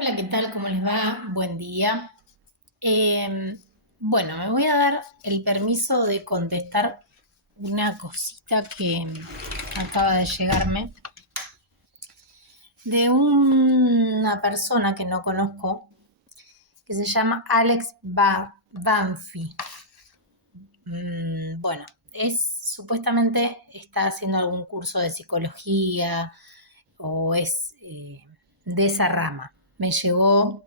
Hola, ¿qué tal? ¿Cómo les va? Buen día. Bueno, me voy a dar el permiso de contestar una cosita que acaba de llegarme de una persona que no conozco, que se llama Alex Banfi. Bueno, supuestamente está haciendo algún curso de psicología o es de esa rama. Me llegó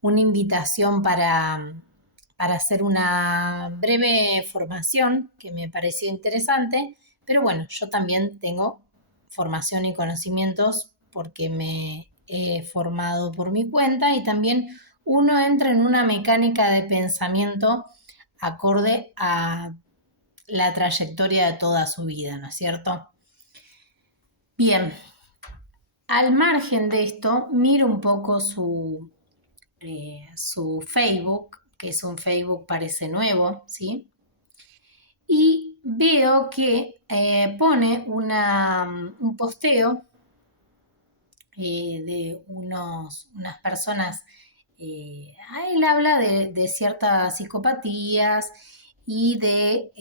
una invitación para hacer una breve formación que me pareció interesante, pero bueno, yo también tengo formación y conocimientos porque me he formado por mi cuenta y también uno entra en una mecánica de pensamiento acorde a la trayectoria de toda su vida, ¿no es cierto? Bien, al margen de esto, miro un poco su Facebook, que es un Facebook parece nuevo, ¿sí? Y veo que pone un posteo de unas personas. Él habla de ciertas psicopatías y de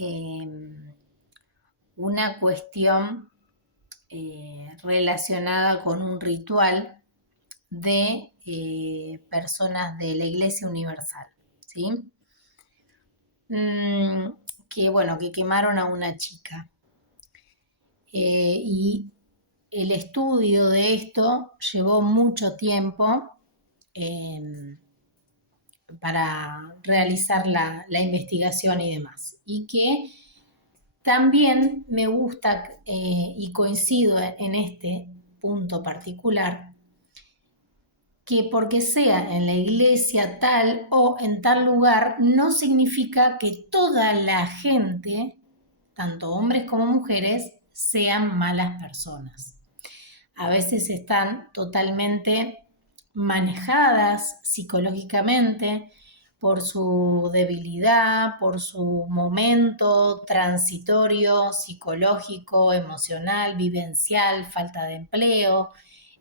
una cuestión relacionada con un ritual de personas de la Iglesia Universal, ¿sí? Que bueno, que quemaron a una chica. Y el estudio de esto llevó mucho tiempo eh, para realizar la investigación y demás. Y que también me gusta y coincido en este punto particular, que porque sea en la iglesia tal o en tal lugar, no significa que toda la gente, tanto hombres como mujeres, sean malas personas. A veces están totalmente manejadas psicológicamente por su debilidad, por su momento transitorio, psicológico, emocional, vivencial, falta de empleo,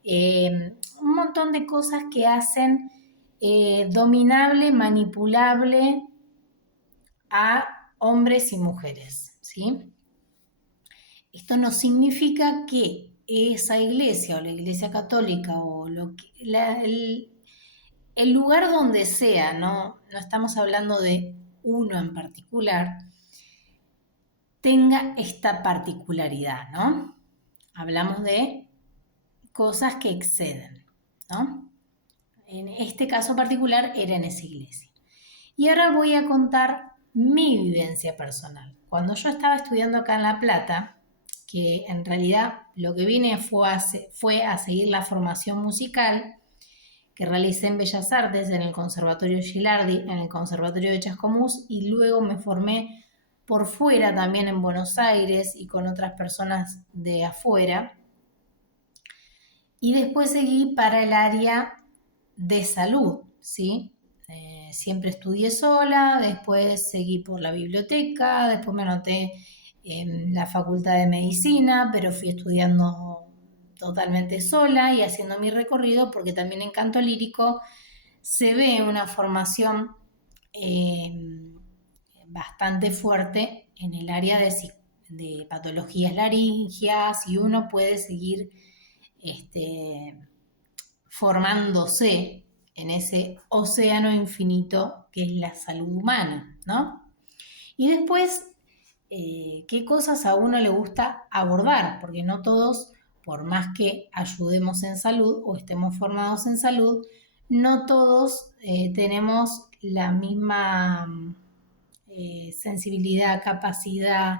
un montón de cosas que hacen dominable, manipulable a hombres y mujeres, ¿sí? Esto no significa que esa iglesia o la iglesia católica o el lugar donde sea, no estamos hablando de uno en particular, tenga esta particularidad, ¿no? Hablamos de cosas que exceden, ¿no? En este caso particular era en esa iglesia. Y ahora voy a contar mi vivencia personal. Cuando yo estaba estudiando acá en La Plata, que en realidad lo que vine fue a seguir la formación musical que realicé en Bellas Artes, en el Conservatorio Gilardi, en el Conservatorio de Chascomús, y luego me formé por fuera también en Buenos Aires y con otras personas de afuera. Y después seguí para el área de salud, ¿sí? Siempre estudié sola, después seguí por la biblioteca, después me anoté en la Facultad de Medicina, pero fui estudiando totalmente sola y haciendo mi recorrido porque también en canto lírico se ve una formación bastante fuerte en el área de patologías laringias y uno puede seguir este, formándose en ese océano infinito que es la salud humana, ¿no? Y después, qué cosas a uno le gusta abordar, porque no todos, por más que ayudemos en salud o estemos formados en salud, no todos tenemos la misma sensibilidad, capacidad,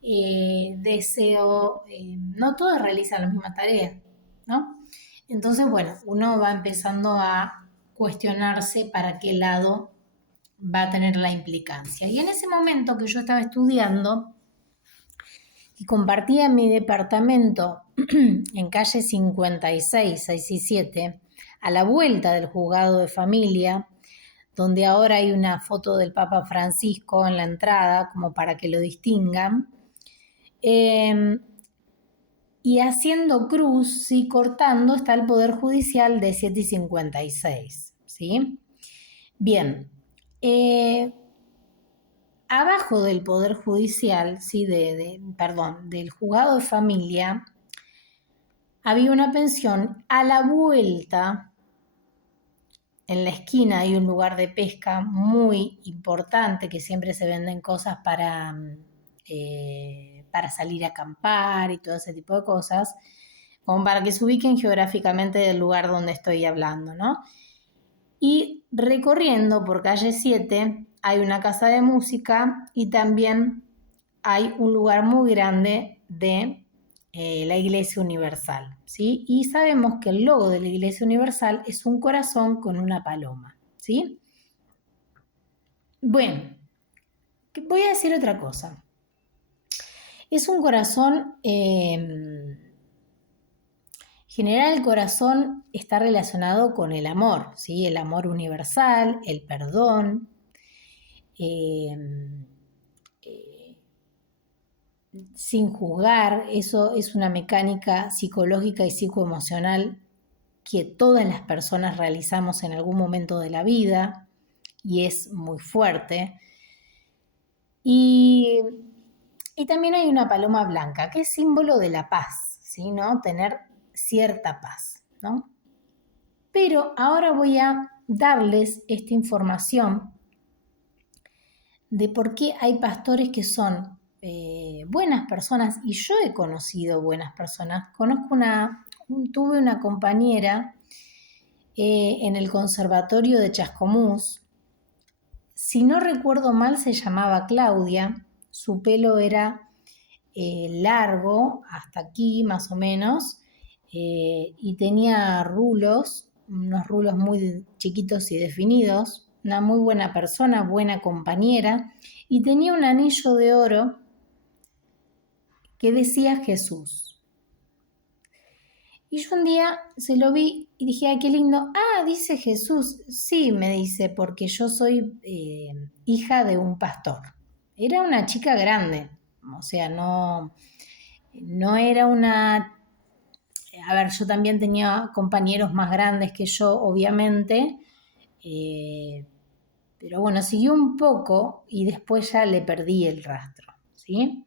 deseo, no todos realizan las mismas tareas, ¿no? Entonces, bueno, uno va empezando a cuestionarse para qué lado va a tener la implicancia. Y en ese momento que yo estaba estudiando y compartía en mi departamento en calle 56, 6 y 7, a la vuelta del juzgado de familia, donde ahora hay una foto del Papa Francisco en la entrada, como para que lo distingan, y haciendo cruz, ¿sí? Cortando, está el Poder Judicial de 7:56, ¿sí? Bien, abajo del Poder Judicial, ¿sí? Perdón, del juzgado de familia, había una pensión. A la vuelta, en la esquina, hay un lugar de pesca muy importante, que siempre se venden cosas para salir a acampar y todo ese tipo de cosas, como para que se ubiquen geográficamente del lugar donde estoy hablando, ¿no? Y recorriendo por calle 7 hay una casa de música y también hay un lugar muy grande de la Iglesia Universal, ¿sí? Y sabemos que el logo de la Iglesia Universal es un corazón con una paloma, ¿sí? Bueno, voy a decir otra cosa. Es un corazón, general, el corazón está relacionado con el amor, ¿sí? El amor universal, el perdón, sin juzgar. Eso es una mecánica psicológica y psicoemocional que todas las personas realizamos en algún momento de la vida y es muy fuerte. Y también hay una paloma blanca, que es símbolo de la paz, ¿sí? ¿No? Tener cierta paz, ¿no? Pero ahora voy a darles esta información de por qué hay pastores que son buenas personas, y yo he conocido buenas personas. Tuve una compañera en el conservatorio de Chascomús. Si no recuerdo mal, se llamaba Claudia. Su pelo era largo, hasta aquí más o menos, y tenía rulos, unos rulos muy chiquitos y definidos. Una muy buena persona, buena compañera, y tenía un anillo de oro que decía Jesús. Y yo un día se lo vi y dije, ay, qué lindo. Ah, dice Jesús. Sí, me dice, porque yo soy hija de un pastor. Era una chica grande, o sea, no era una... A ver, yo también tenía compañeros más grandes que yo, obviamente, pero bueno, siguió un poco y después ya le perdí el rastro, ¿sí?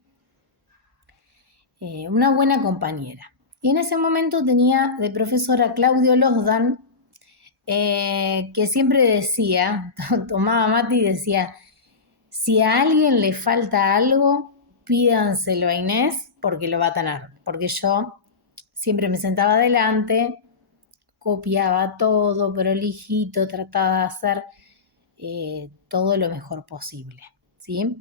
Una buena compañera. Y en ese momento tenía de profesora Claudio Losdan, que siempre decía, tomaba mate y decía, si a alguien le falta algo, pídanselo a Inés porque lo va a tener. Porque yo siempre me sentaba adelante, copiaba todo, prolijito, trataba de hacer todo lo mejor posible, ¿sí?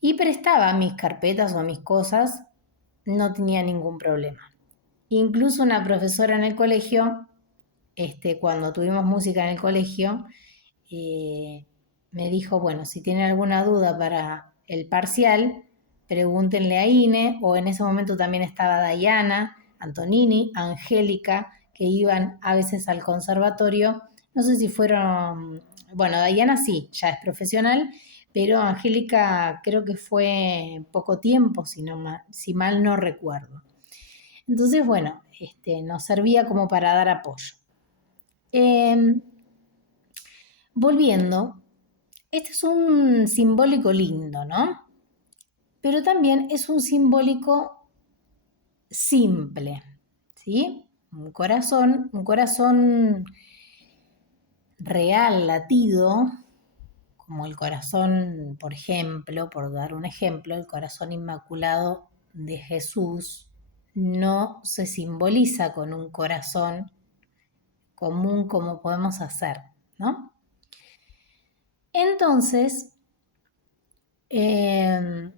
Y prestaba mis carpetas o mis cosas, no tenía ningún problema. Incluso una profesora en el colegio, cuando tuvimos música en el colegio, me dijo, bueno, si tienen alguna duda para el parcial, pregúntenle a Ine, o en ese momento también estaba Diana, Antonini, Angélica, que iban a veces al conservatorio. No sé si fueron, bueno, Diana sí, ya es profesional, pero Angélica creo que fue poco tiempo, si mal no recuerdo. Entonces, bueno, nos servía como para dar apoyo. Volviendo, este es un simbólico lindo, ¿no? Pero también es un simbólico simple, ¿sí? Un corazón real, latido, como el corazón, por ejemplo, por dar un ejemplo, el corazón inmaculado de Jesús no se simboliza con un corazón común como podemos hacer, ¿no? Entonces, ¿qué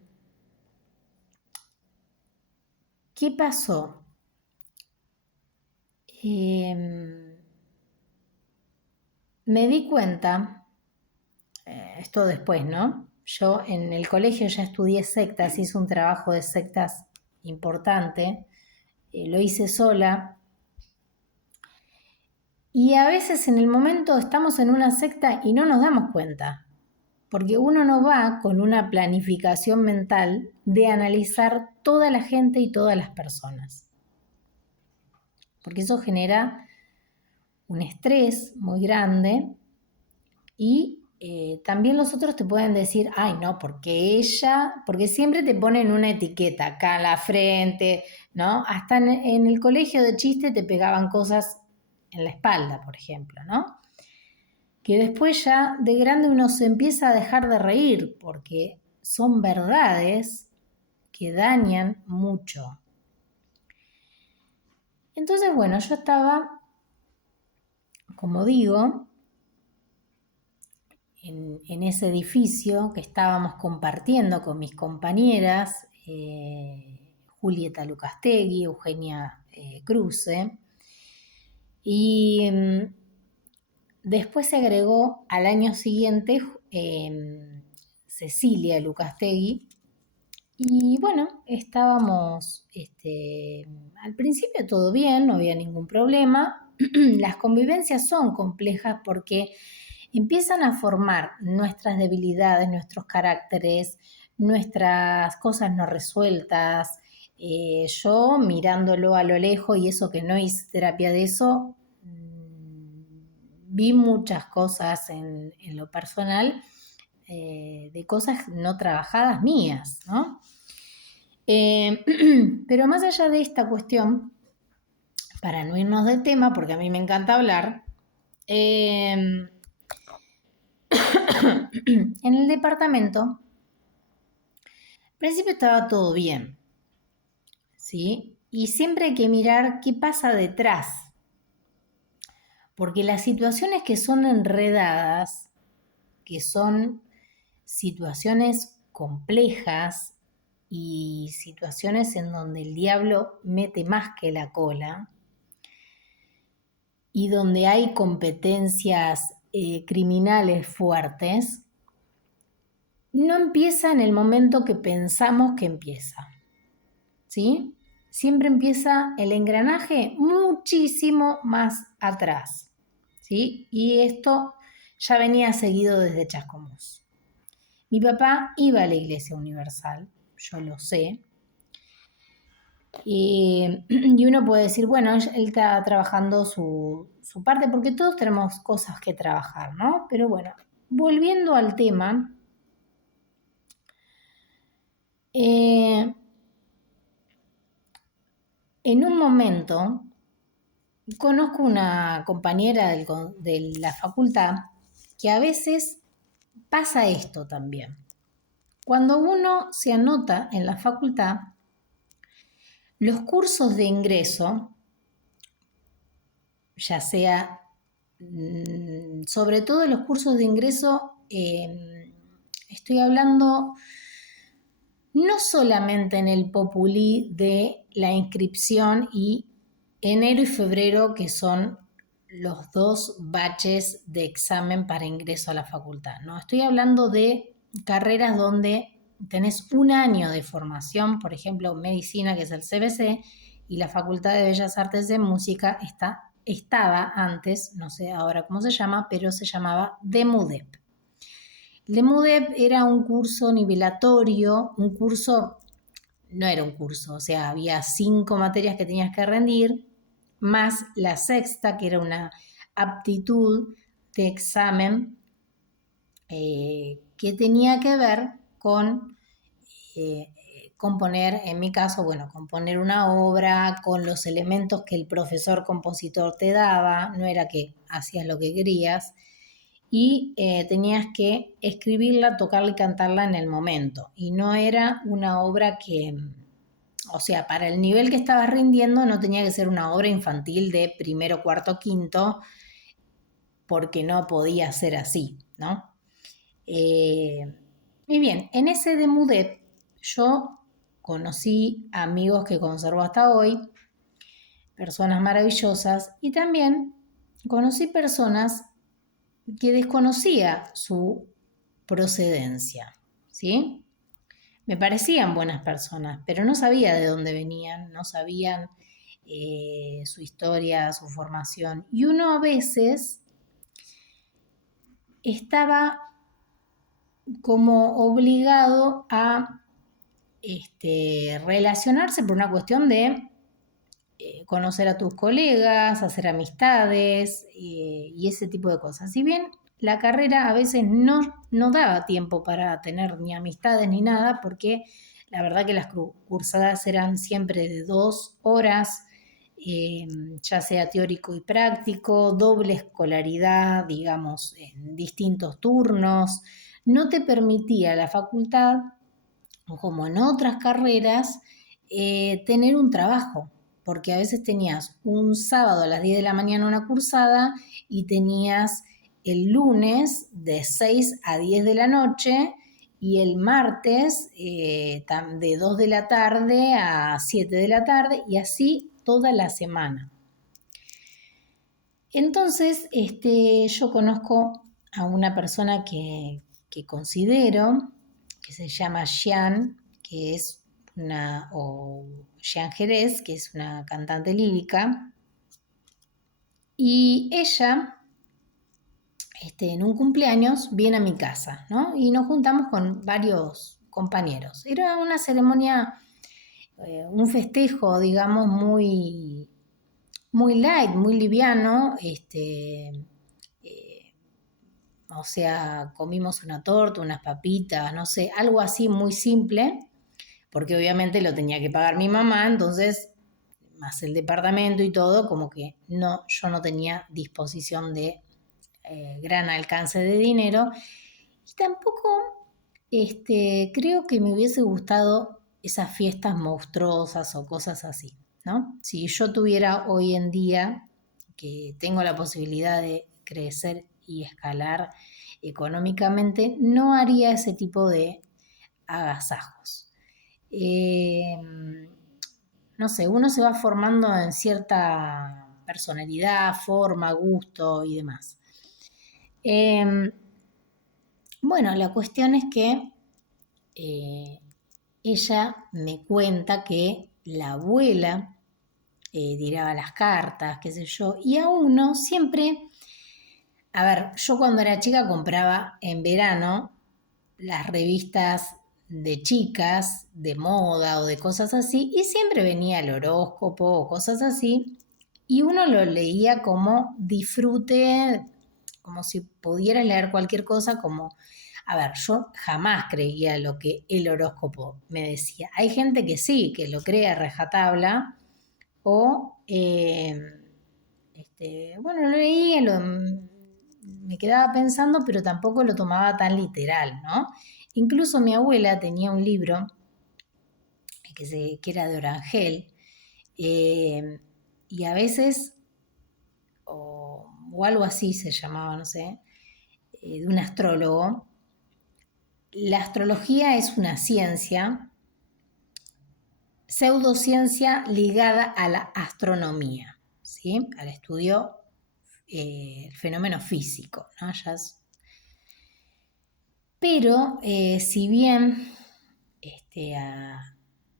pasó? Me di cuenta, esto después, ¿no? Yo en el colegio ya estudié sectas, hice un trabajo de sectas importante, lo hice sola. Y a veces en el momento estamos en una secta y no nos damos cuenta, porque uno no va con una planificación mental de analizar toda la gente y todas las personas. porque eso genera un estrés muy grande y también los otros te pueden decir, ay no, porque siempre te ponen una etiqueta acá en la frente, ¿no? Hasta en el colegio de chiste te pegaban cosas en la espalda, por ejemplo, ¿no? Que después ya de grande uno se empieza a dejar de reír porque son verdades que dañan mucho. Entonces, bueno, yo estaba, como digo, en ese edificio que estábamos compartiendo con mis compañeras, Julieta Lucastegui, Eugenia Cruce, y después se agregó al año siguiente Cecilia Lucastegui, y bueno, estábamos, al principio todo bien, no había ningún problema. Las convivencias son complejas porque empiezan a formar nuestras debilidades, nuestros caracteres, nuestras cosas no resueltas. Yo mirándolo a lo lejos y eso que no hice terapia de eso, vi muchas cosas en lo personal, de cosas no trabajadas mías, ¿no? Pero más allá de esta cuestión, para no irnos del tema, porque a mí me encanta hablar, en el departamento, al principio estaba todo bien, ¿sí? Y siempre hay que mirar qué pasa detrás, porque las situaciones que son enredadas, que son situaciones complejas y situaciones en donde el diablo mete más que la cola y donde hay competencias criminales fuertes, no empieza en el momento que pensamos que empieza, ¿sí? Siempre empieza el engranaje muchísimo más atrás, ¿sí? Y esto ya venía seguido desde Chascomús. Mi papá iba a la Iglesia Universal, yo lo sé, y uno puede decir, bueno, él está trabajando su parte, porque todos tenemos cosas que trabajar, ¿no? Pero bueno, volviendo al tema, en un momento conozco una compañera de la facultad que a veces pasa esto también. Cuando uno se anota en la facultad, los cursos de ingreso, ya sea, sobre todo los cursos de ingreso, estoy hablando no solamente en el populí de la inscripción y enero y febrero, que son los 2 baches de examen para ingreso a la facultad, ¿no? Estoy hablando de carreras donde tenés un año de formación, por ejemplo, medicina, que es el CBC, y la Facultad de Bellas Artes de Música estaba antes, no sé ahora cómo se llama, pero se llamaba DEMUDEP. El DEMUDEP era un curso nivelatorio, no era un curso, o sea, había 5 materias que tenías que rendir, más la sexta, que era una aptitud de examen que tenía que ver con componer, en mi caso, bueno, componer una obra con los elementos que el profesor compositor te daba, no era que hacías lo que querías, y tenías que escribirla, tocarla y cantarla en el momento. Y no era una obra que, o sea, para el nivel que estabas rindiendo no tenía que ser una obra infantil de primero, cuarto, quinto, porque no podía ser así, ¿no? Y bien, en ese de MUDEP yo conocí amigos que conservo hasta hoy, personas maravillosas, y también conocí personas que desconocía su procedencia, ¿sí? Me parecían buenas personas, pero no sabía de dónde venían, no sabían su historia, su formación. Y uno a veces estaba como obligado a relacionarse por una cuestión de conocer a tus colegas, hacer amistades y ese tipo de cosas. Si bien la carrera a veces no daba tiempo para tener ni amistades ni nada, porque la verdad que las cursadas eran siempre de 2 horas, ya sea teórico y práctico, doble escolaridad, digamos, en distintos turnos. No te permitía la facultad, como en otras carreras, tener un trabajo, porque a veces tenías un sábado a las 10 de la mañana una cursada y tenías el lunes de 6 a 10 de la noche y el martes de 2 de la tarde a 7 de la tarde y así toda la semana. Entonces, yo conozco a una persona que considero, que se llama Xian, que es o Xian Jerez, que es una cantante lírica, y ella, en un cumpleaños, viene a mi casa, ¿no? Y nos juntamos con varios compañeros. Era una ceremonia, un festejo, digamos, muy, muy light, muy liviano, o sea, comimos una torta, unas papitas, no sé, algo así muy simple, porque obviamente lo tenía que pagar mi mamá, entonces, más el departamento y todo, como que yo no tenía disposición de gran alcance de dinero, y tampoco creo que me hubiese gustado esas fiestas monstruosas o cosas así, ¿no? Si yo tuviera hoy en día, que tengo la posibilidad de crecer y escalar económicamente, no haría ese tipo de agasajos. No sé, uno se va formando en cierta personalidad, forma, gusto y demás. Bueno, la cuestión es que ella me cuenta que la abuela tiraba las cartas, qué sé yo, y a uno siempre, a ver, yo cuando era chica compraba en verano las revistas de chicas, de moda o de cosas así, y siempre venía el horóscopo o cosas así, y uno lo leía como disfrute, como si pudiera leer cualquier cosa, como, a ver, yo jamás creía lo que el horóscopo me decía. Hay gente que sí, que lo cree a rajatabla, o, bueno, lo leía, me quedaba pensando, pero tampoco lo tomaba tan literal, ¿no? Incluso mi abuela tenía un libro que era de Orangel, y a veces, o algo así se llamaba, no sé, de un astrólogo. La astrología es una ciencia, pseudociencia ligada a la astronomía, ¿sí? Al estudio el fenómeno físico, ¿no? Pero si bien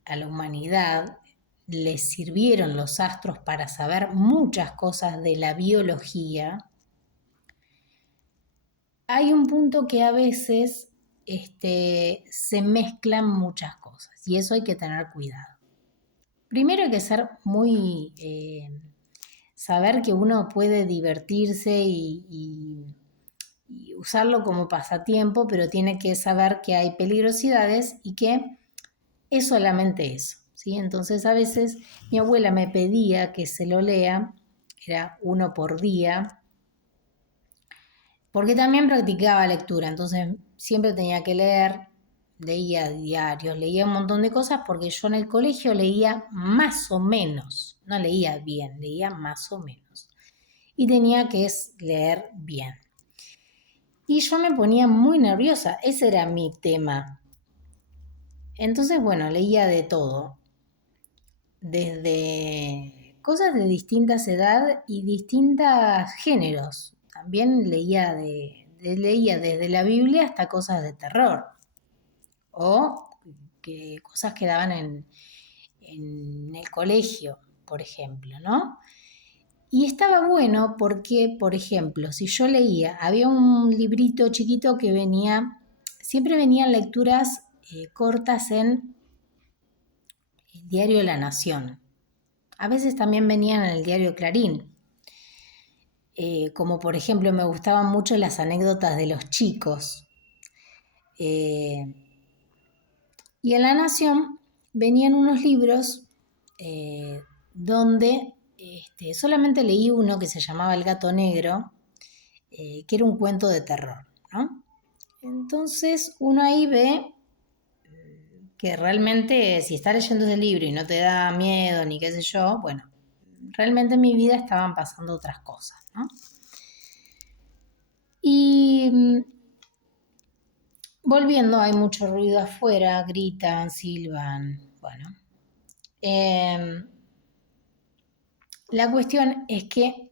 a la humanidad le sirvieron los astros para saber muchas cosas de la biología, hay un punto que a veces se mezclan muchas cosas y eso hay que tener cuidado. Primero hay que ser muy, saber que uno puede divertirse y usarlo como pasatiempo, pero tiene que saber que hay peligrosidades y que es solamente eso, ¿sí? Entonces a veces mi abuela me pedía que se lo lea, era uno por día, porque también practicaba lectura, entonces siempre tenía que leer, leía diarios, leía un montón de cosas, porque yo en el colegio leía más o menos, no leía bien, leía más o menos, y tenía que leer bien. Y yo me ponía muy nerviosa, ese era mi tema. Entonces, bueno, leía de todo, desde cosas de distintas edades y distintos géneros. También leía desde la Biblia hasta cosas de terror o cosas que daban en el colegio, por ejemplo, ¿no? Y estaba bueno porque, por ejemplo, si yo leía, había un librito chiquito que siempre venían lecturas cortas en el diario La Nación. A veces también venían en el diario Clarín. Como por ejemplo me gustaban mucho las anécdotas de los chicos. Eh, y en La Nación venían unos libros donde solamente leí uno que se llamaba El gato negro, que era un cuento de terror, ¿no? Entonces uno ahí ve que realmente si estás leyendo ese libro y no te da miedo ni qué sé yo, bueno, realmente en mi vida estaban pasando otras cosas, ¿no? Y volviendo, hay mucho ruido afuera, gritan, silban, bueno. La cuestión es que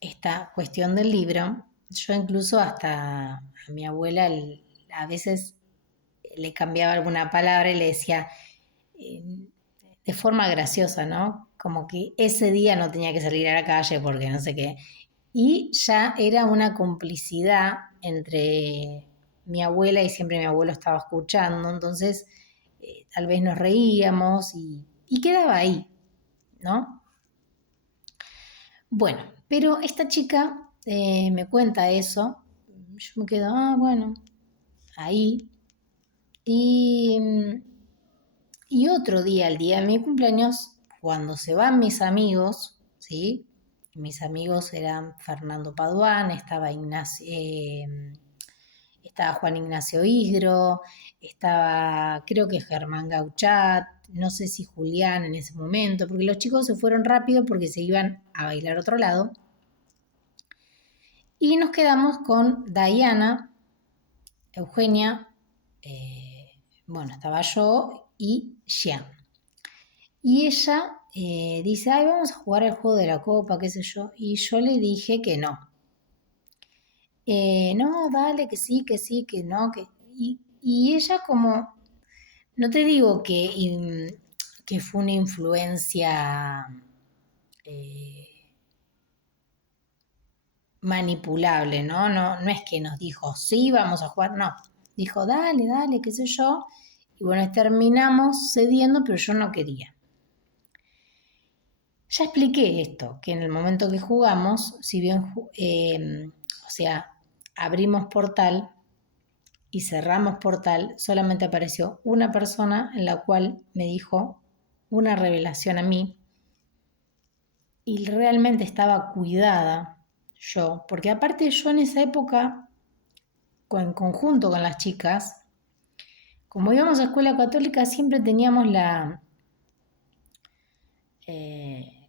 esta cuestión del libro, yo incluso hasta a mi abuela a veces le cambiaba alguna palabra y le decía eh, de forma graciosa, ¿no? Como que ese día no tenía que salir a la calle porque no sé qué. Y ya era una complicidad entre mi abuela y siempre mi abuelo estaba escuchando, entonces tal vez nos reíamos y quedaba ahí, ¿no? Bueno, pero esta chica me cuenta eso, yo me quedo, bueno, ahí. Y, y otro día, el día de mi cumpleaños, cuando se van mis amigos, ¿sí? Mis amigos eran Fernando Paduán, estaba Juan Ignacio Isgro, estaba creo que Germán Gauchat, no sé si Julián en ese momento, porque los chicos se fueron rápido porque se iban a bailar a otro lado. Y nos quedamos con Diana, Eugenia, bueno, estaba yo y Jean. Y ella dice, ay, vamos a jugar al juego de la copa, qué sé yo. Y yo le dije que no. No, dale, que sí, que sí, que no. Y ella como, no te digo que fue una influencia eh, manipulable, ¿no? ¿no? No es que nos dijo, sí, vamos a jugar, no. Dijo, dale, dale, qué sé yo. Y bueno, terminamos cediendo, pero yo no quería. Ya expliqué esto, que en el momento que jugamos, si bien, o sea, abrimos portal y cerramos portal, solamente apareció una persona en la cual me dijo una revelación a mí y realmente estaba cuidada yo, porque aparte yo en esa época, en conjunto con las chicas, como íbamos a escuela católica, siempre teníamos eh,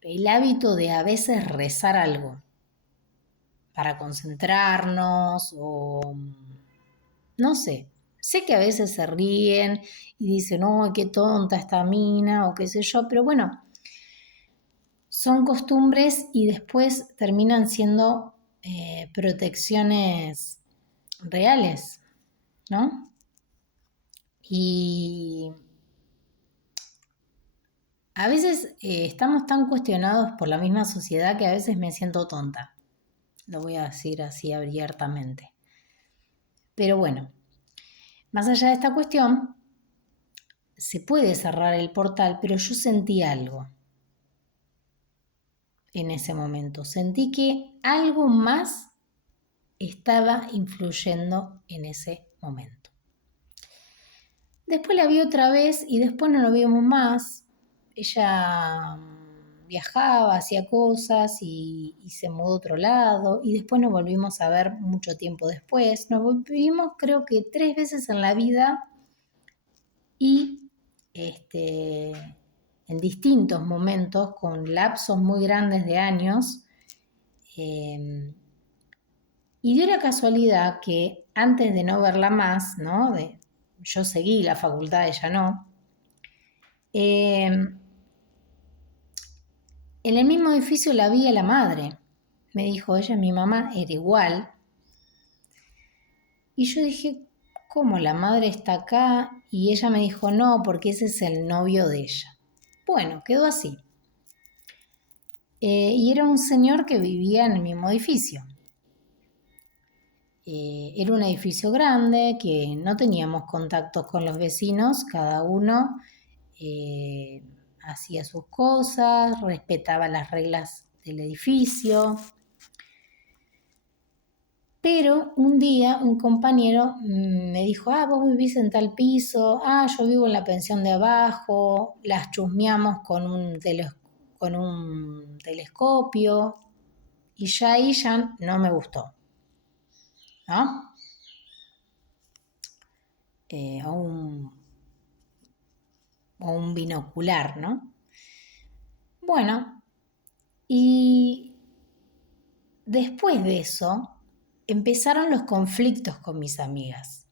el hábito de a veces rezar algo para concentrarnos o no sé. Sé que a veces se ríen y dicen, oh, qué tonta esta mina o qué sé yo, pero bueno, son costumbres y después terminan siendo protecciones reales, ¿no? Y a veces estamos tan cuestionados por la misma sociedad que a veces me siento tonta. Lo voy a decir así abiertamente. Pero bueno, más allá de esta cuestión, se puede cerrar el portal, pero yo sentí algo en ese momento. Sentí que algo más estaba influyendo en ese momento. Después la vi otra vez y después no lo vimos más. Ella viajaba, hacía cosas y se mudó a otro lado y después nos volvimos a ver mucho tiempo después. Nos volvimos creo que 3 veces en la vida y en distintos momentos con lapsos muy grandes de años. Y dio la casualidad que antes de no verla más, ¿no? Yo seguí la facultad, ella no. En el mismo edificio la vi a la madre. Me dijo, ella, mi mamá, era igual. Y yo dije, ¿cómo la madre está acá? Y ella me dijo, no, porque ese es el novio de ella. Bueno, quedó así. Y era un señor que vivía en el mismo edificio. Era un edificio grande que no teníamos contactos con los vecinos, cada uno hacía sus cosas, respetaba las reglas del edificio. Pero un día un compañero me dijo, vos vivís en tal piso, yo vivo en la pensión de abajo, las chusmeamos con un telescopio, y ya ahí ya no me gustó, ¿no? O un binocular, ¿no? Bueno, y después de eso empezaron los conflictos con mis amigas.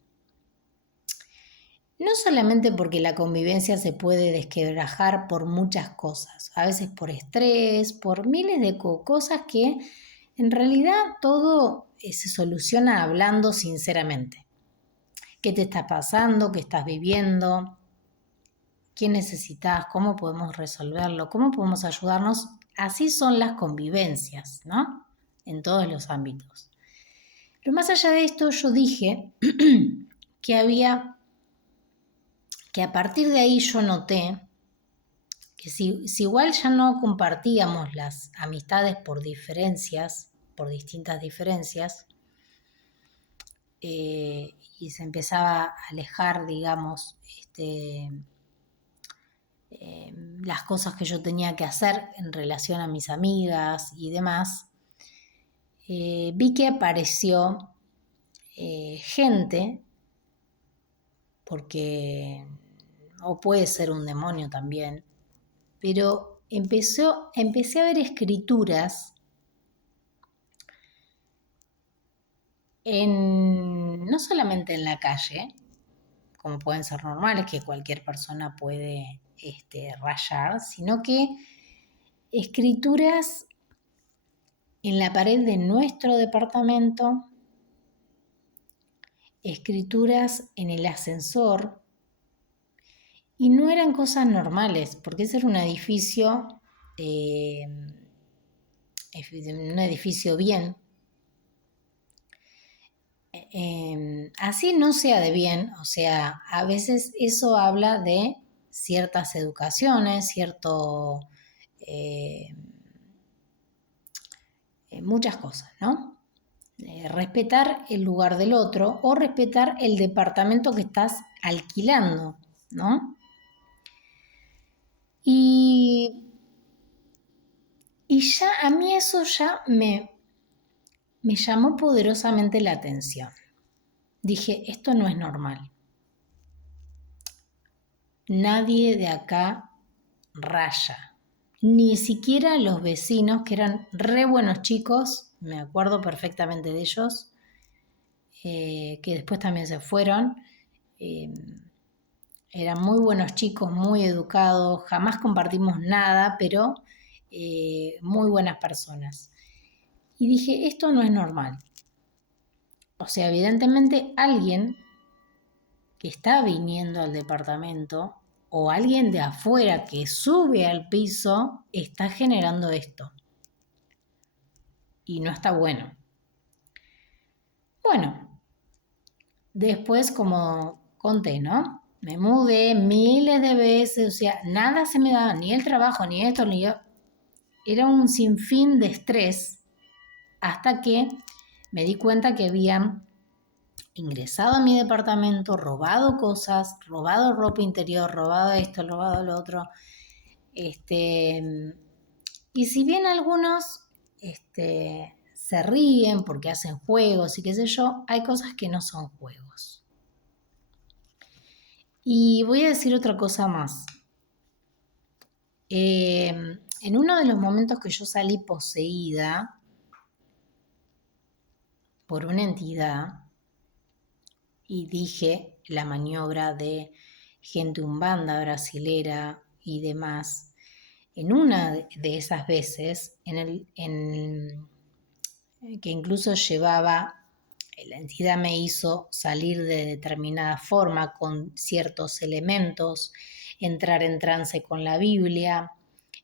No solamente porque la convivencia se puede desquebrajar por muchas cosas, a veces por estrés, por miles de cosas que en realidad todo se soluciona hablando sinceramente. ¿Qué te está pasando? ¿Qué estás viviendo? ¿Qué necesitas? ¿Cómo podemos resolverlo? ¿Cómo podemos ayudarnos? Así son las convivencias, ¿no? En todos los ámbitos. Pero más allá de esto, yo dije que a partir de ahí yo noté que si igual ya no compartíamos las amistades por diferencias, por distintas diferencias, y se empezaba a alejar, digamos, las cosas que yo tenía que hacer en relación a mis amigas y demás, vi que apareció gente, porque, o puede ser un demonio también, pero empecé a ver escrituras no solamente en la calle, como pueden ser normales, que cualquier persona puede rayar, sino que escrituras en la pared de nuestro departamento, escrituras en el ascensor, y no eran cosas normales, porque ese era un edificio bien. Así no sea de bien, o sea, a veces eso habla de ciertas educaciones, muchas cosas, ¿no? Respetar el lugar del otro o respetar el departamento que estás alquilando, ¿no? Y ya a mí eso ya me llamó poderosamente la atención. Dije, esto no es normal. Nadie de acá raya. Ni siquiera los vecinos, que eran re buenos chicos, me acuerdo perfectamente de ellos, que después también se fueron. Eran muy buenos chicos, muy educados, jamás compartimos nada, pero muy buenas personas. Y dije, esto no es normal. O sea, evidentemente alguien que está viniendo al departamento o alguien de afuera que sube al piso está generando esto. Y no está bueno. Bueno, después como conté, ¿no? Me mudé miles de veces, o sea, nada se me daba, ni el trabajo, ni esto, ni yo. Era un sinfín de estrés hasta que me di cuenta que habían ingresado a mi departamento, robado cosas, robado ropa interior, robado esto, robado lo otro. Y si bien algunos se ríen porque hacen juegos y qué sé yo, hay cosas que no son juegos. Y voy a decir otra cosa más. En uno de los momentos que yo salí poseída por una entidad y dije la maniobra de gente umbanda brasilera y demás, en una de esas veces, que incluso la entidad me hizo salir de determinada forma con ciertos elementos, entrar en trance con la Biblia,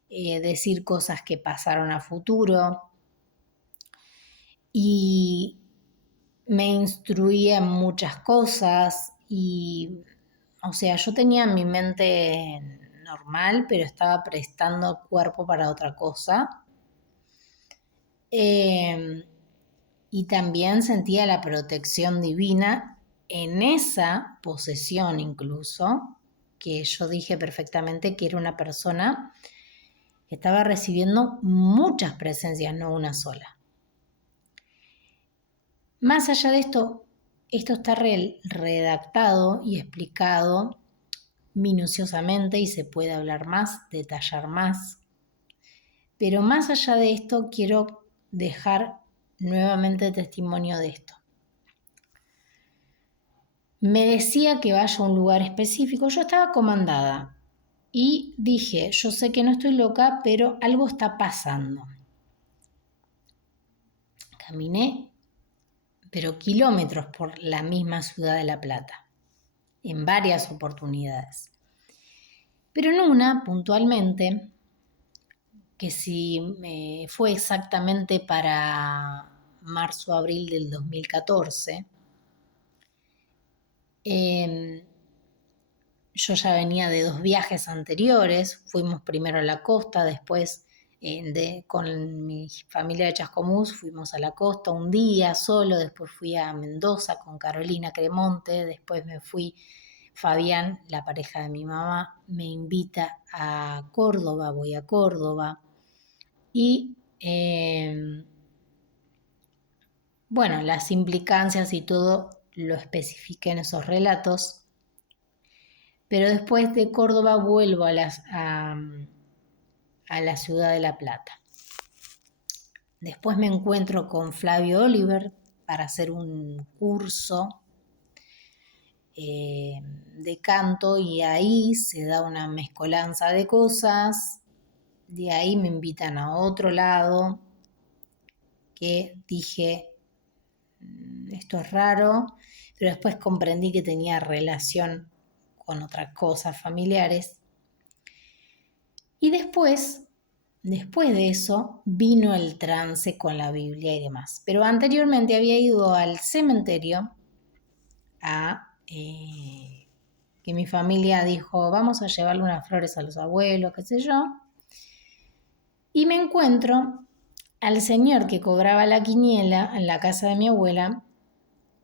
decir cosas que pasaron a futuro, y me instruía en muchas cosas y, o sea, yo tenía en mi mente, normal, pero estaba prestando cuerpo para otra cosa. Y también sentía la protección divina en esa posesión incluso, que yo dije perfectamente que era una persona que estaba recibiendo muchas presencias, no una sola. Más allá de esto, esto está redactado y explicado minuciosamente y se puede hablar más, detallar más. Pero más allá de esto, quiero dejar nuevamente testimonio de esto. Me decía que vaya a un lugar específico. Yo estaba comandada y dije, yo sé que no estoy loca, pero algo está pasando. Caminé, pero kilómetros por la misma ciudad de La Plata, en varias oportunidades. Pero en una, puntualmente, que si fue exactamente para marzo, abril del 2014, yo ya venía de 2 viajes anteriores, fuimos primero a la costa, después con mi familia de Chascomús fuimos a la costa un día solo, después fui a Mendoza con Carolina Cremonte, después me fui, Fabián, la pareja de mi mamá, me invita a Córdoba, voy a Córdoba y bueno, las implicancias y todo lo especifiqué en esos relatos. Pero después de Córdoba vuelvo a la ciudad de La Plata. Después me encuentro con Flavio Oliver para hacer un curso de canto y ahí se da una mezcolanza de cosas. De ahí me invitan a otro lado que dije, esto es raro, pero después comprendí que tenía relación con otras cosas familiares. Y después de eso, vino el trance con la Biblia y demás. Pero anteriormente había ido al cementerio que mi familia dijo, vamos a llevarle unas flores a los abuelos, qué sé yo. Y me encuentro al señor que cobraba la quiniela en la casa de mi abuela.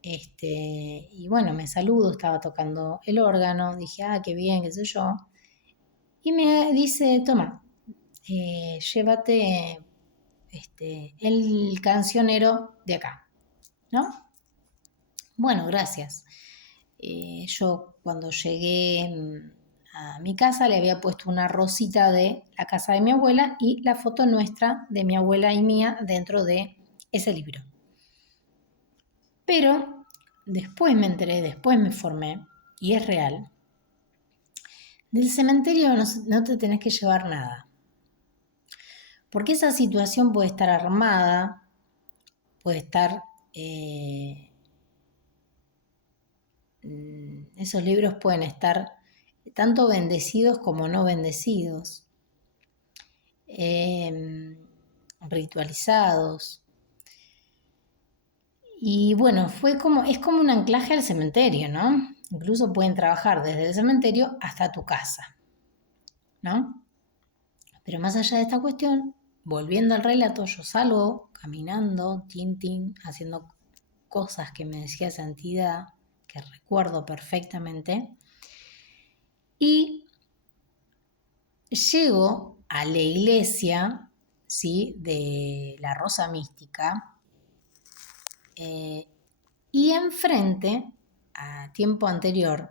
Y bueno, me saludo, estaba tocando el órgano, dije, qué bien, qué sé yo. Y me dice, toma, llévate el cancionero de acá, ¿no? Bueno, gracias. Yo cuando llegué a mi casa le había puesto una rosita de la casa de mi abuela y la foto nuestra de mi abuela y mía dentro de ese libro. Pero después me enteré, después me formé, y es real, del cementerio no te tenés que llevar nada. Porque esa situación puede estar armada, puede estar... esos libros pueden estar tanto bendecidos como no bendecidos, ritualizados. Y bueno, es como un anclaje al cementerio, ¿no? Incluso pueden trabajar desde el cementerio hasta tu casa, ¿no? Pero más allá de esta cuestión, volviendo al relato, yo salgo caminando, haciendo cosas que me decía esa entidad, que recuerdo perfectamente, y llego a la iglesia, ¿sí?, de la Rosa Mística, y enfrente, a tiempo anterior,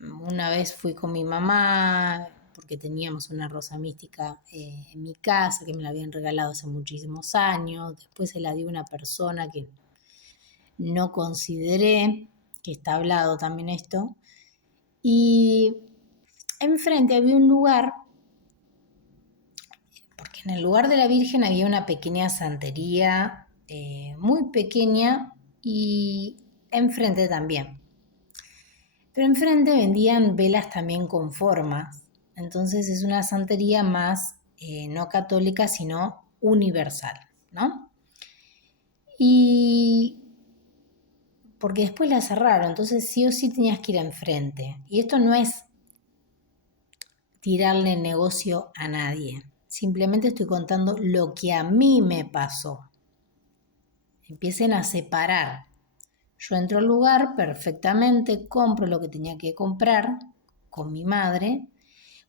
una vez fui con mi mamá, porque teníamos una rosa mística en mi casa, que me la habían regalado hace muchísimos años, después se la dio una persona que no consideré, que está hablado también esto, y enfrente había un lugar, porque en el lugar de la Virgen había una pequeña santería, muy pequeña, y enfrente también. Pero enfrente vendían velas también con formas, entonces es una santería más no católica, sino universal, ¿no? Y porque después la cerraron, entonces sí o sí tenías que ir enfrente. Y esto no es tirarle el negocio a nadie. Simplemente estoy contando lo que a mí me pasó. Empiecen a separar. Yo entro al lugar perfectamente, compro lo que tenía que comprar con mi madre.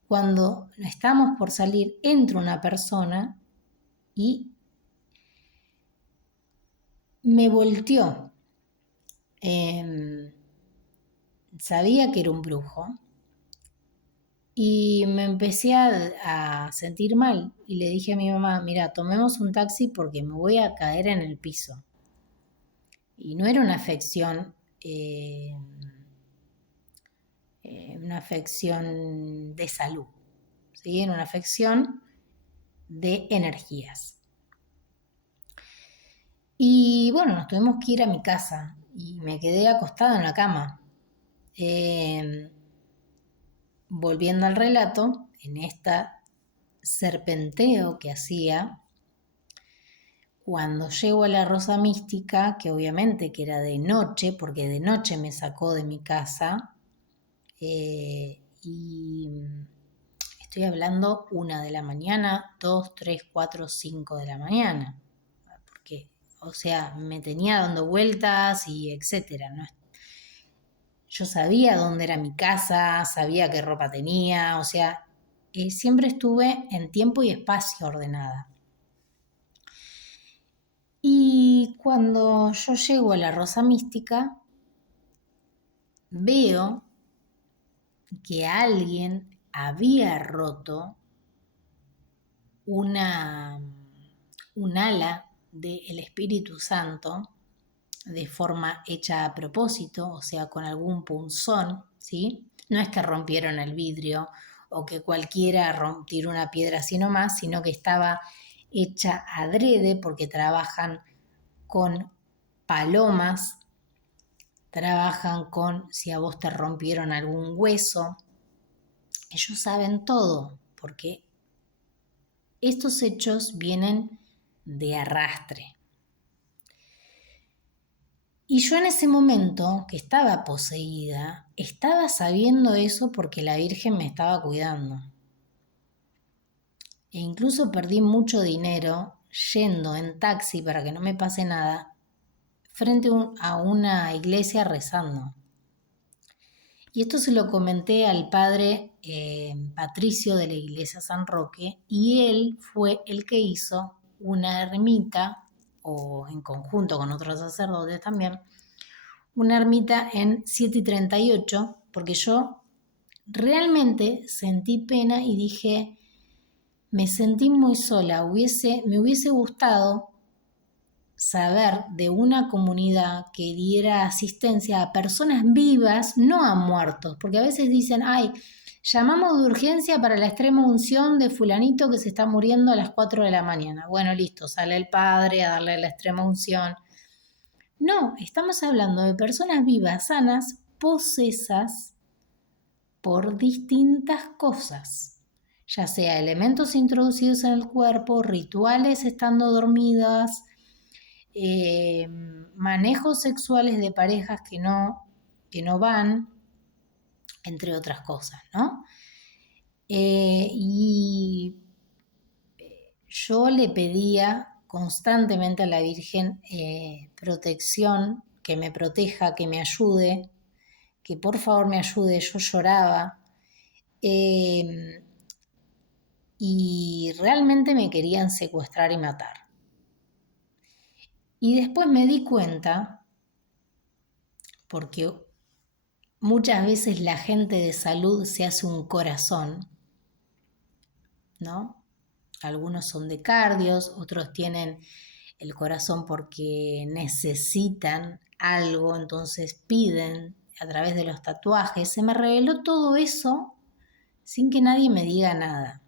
Cuando estamos por salir, entra una persona y me volteó. Sabía que era un brujo y me empecé a sentir mal y le dije a mi mamá, mira, tomemos un taxi porque me voy a caer en el piso. Y no era una afección de salud, ¿sí? Era una afección de energías. Y bueno, nos tuvimos que ir a mi casa y me quedé acostada en la cama. Volviendo al relato, en esta serpenteo que hacía, cuando llego a la Rosa Mística, que obviamente que era de noche, porque de noche me sacó de mi casa, y estoy hablando 1 de la mañana, 2, 3, 4, 5 de la mañana, porque, o sea, me tenía dando vueltas y etcétera, ¿no? Yo sabía dónde era mi casa, sabía qué ropa tenía, o sea, siempre estuve en tiempo y espacio ordenada. Y cuando yo llego a la Rosa Mística, veo que alguien había roto un ala del Espíritu Santo de forma hecha a propósito, o sea, con algún punzón, ¿sí? No es que rompieron el vidrio o que cualquiera tiró una piedra así nomás, sino que estaba hecha adrede porque trabajan con palomas, trabajan con si a vos te rompieron algún hueso. Ellos saben todo porque estos hechos vienen de arrastre. Y yo en ese momento, que estaba poseída, estaba sabiendo eso porque la Virgen me estaba cuidando. E incluso perdí mucho dinero yendo en taxi para que no me pase nada frente a una iglesia rezando. Y esto se lo comenté al padre Patricio de la iglesia San Roque y él fue el que hizo una ermita, o en conjunto con otros sacerdotes también, una ermita en 7 y 38, porque yo realmente sentí pena y dije, me sentí muy sola, me hubiese gustado saber de una comunidad que diera asistencia a personas vivas, no a muertos, porque a veces dicen, ay, llamamos de urgencia para la extrema unción de fulanito que se está muriendo a las 4 de la mañana. Bueno, listo, sale el padre a darle la extrema unción. No, estamos hablando de personas vivas, sanas, posesas por distintas cosas, ya sea elementos introducidos en el cuerpo, rituales estando dormidas, manejos sexuales de parejas que no van, entre otras cosas, ¿no? Y yo le pedía constantemente a la Virgen protección, que me proteja, que me ayude, que por favor me ayude. Yo lloraba y realmente me querían secuestrar y matar. Y después me di cuenta, porque muchas veces la gente de salud se hace un corazón, ¿no? Algunos son de cardios, otros tienen el corazón porque necesitan algo, entonces piden a través de los tatuajes. Se me reveló todo eso sin que nadie me diga nada.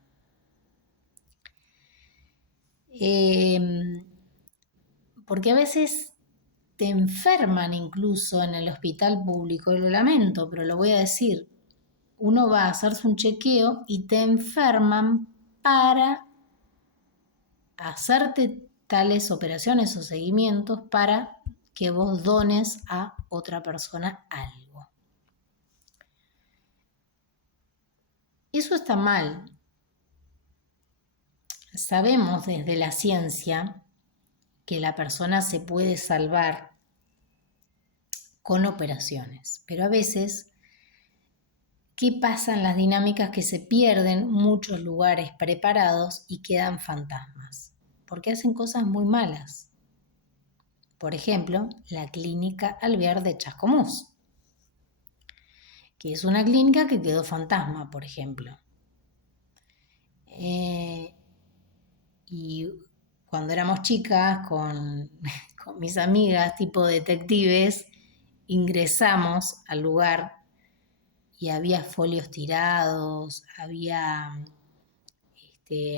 Porque a veces te enferman incluso en el hospital público, y lo lamento, pero lo voy a decir. Uno va a hacerse un chequeo y te enferman para hacerte tales operaciones o seguimientos para que vos dones a otra persona algo. Eso está mal. Sabemos desde la ciencia que la persona se puede salvar con operaciones, pero a veces, ¿qué pasa en las dinámicas que se pierden muchos lugares preparados y quedan fantasmas? Porque hacen cosas muy malas. Por ejemplo, la clínica Alvear de Chascomús, que es una clínica que quedó fantasma, por ejemplo. Y cuando éramos chicas, con mis amigas, tipo detectives, ingresamos al lugar y había folios tirados, había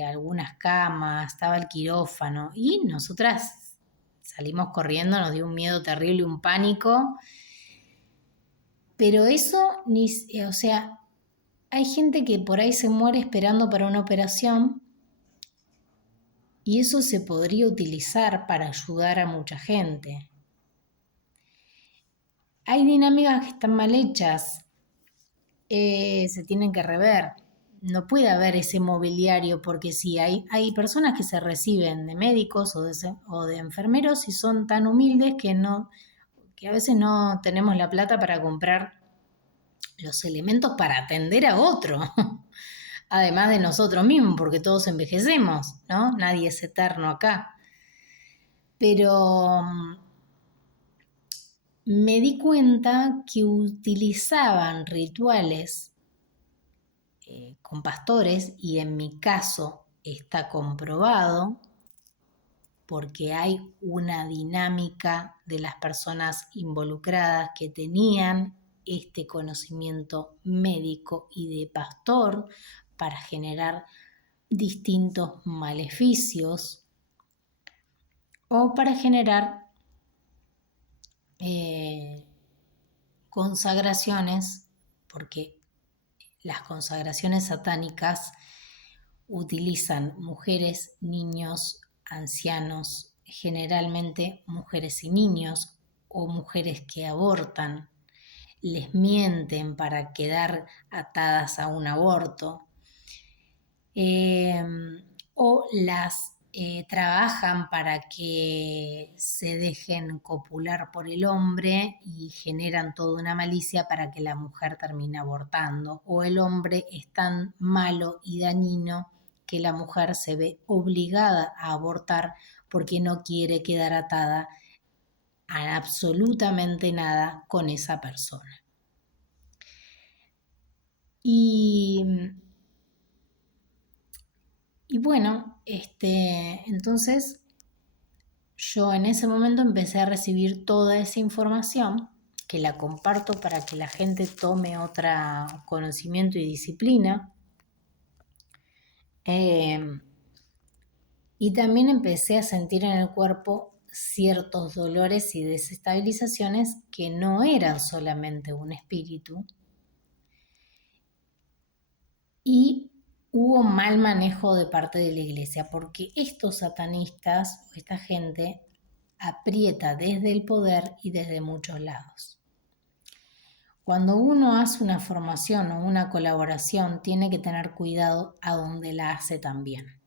algunas camas, estaba el quirófano y nosotras salimos corriendo, nos dio un miedo terrible, un pánico, pero eso, o sea, hay gente que por ahí se muere esperando para una operación y eso se podría utilizar para ayudar a mucha gente. Hay dinámicas que están mal hechas, se tienen que rever. No puede haber ese mobiliario porque sí, hay personas que se reciben de médicos o de enfermeros y son tan humildes que a veces no tenemos la plata para comprar los elementos para atender a otro, además de nosotros mismos, porque todos envejecemos, ¿no? Nadie es eterno acá. Pero me di cuenta que utilizaban rituales con pastores y en mi caso está comprobado porque hay una dinámica de las personas involucradas que tenían este conocimiento médico y de pastor para generar distintos maleficios o para generar eh, consagraciones, porque las consagraciones satánicas utilizan mujeres, niños, ancianos, generalmente mujeres y niños o mujeres que abortan, les mienten para quedar atadas a un aborto, eh, o las trabajan para que se dejen copular por el hombre y generan toda una malicia para que la mujer termine abortando, o el hombre es tan malo y dañino que la mujer se ve obligada a abortar porque no quiere quedar atada a absolutamente nada con esa persona. Y bueno, entonces yo en ese momento empecé a recibir toda esa información que la comparto para que la gente tome otro conocimiento y disciplina. Y también empecé a sentir en el cuerpo ciertos dolores y desestabilizaciones que no eran solamente un espíritu. Y hubo mal manejo de parte de la iglesia, porque estos satanistas o esta gente aprieta desde el poder y desde muchos lados. Cuando uno hace una formación o una colaboración, tiene que tener cuidado a dónde la hace también,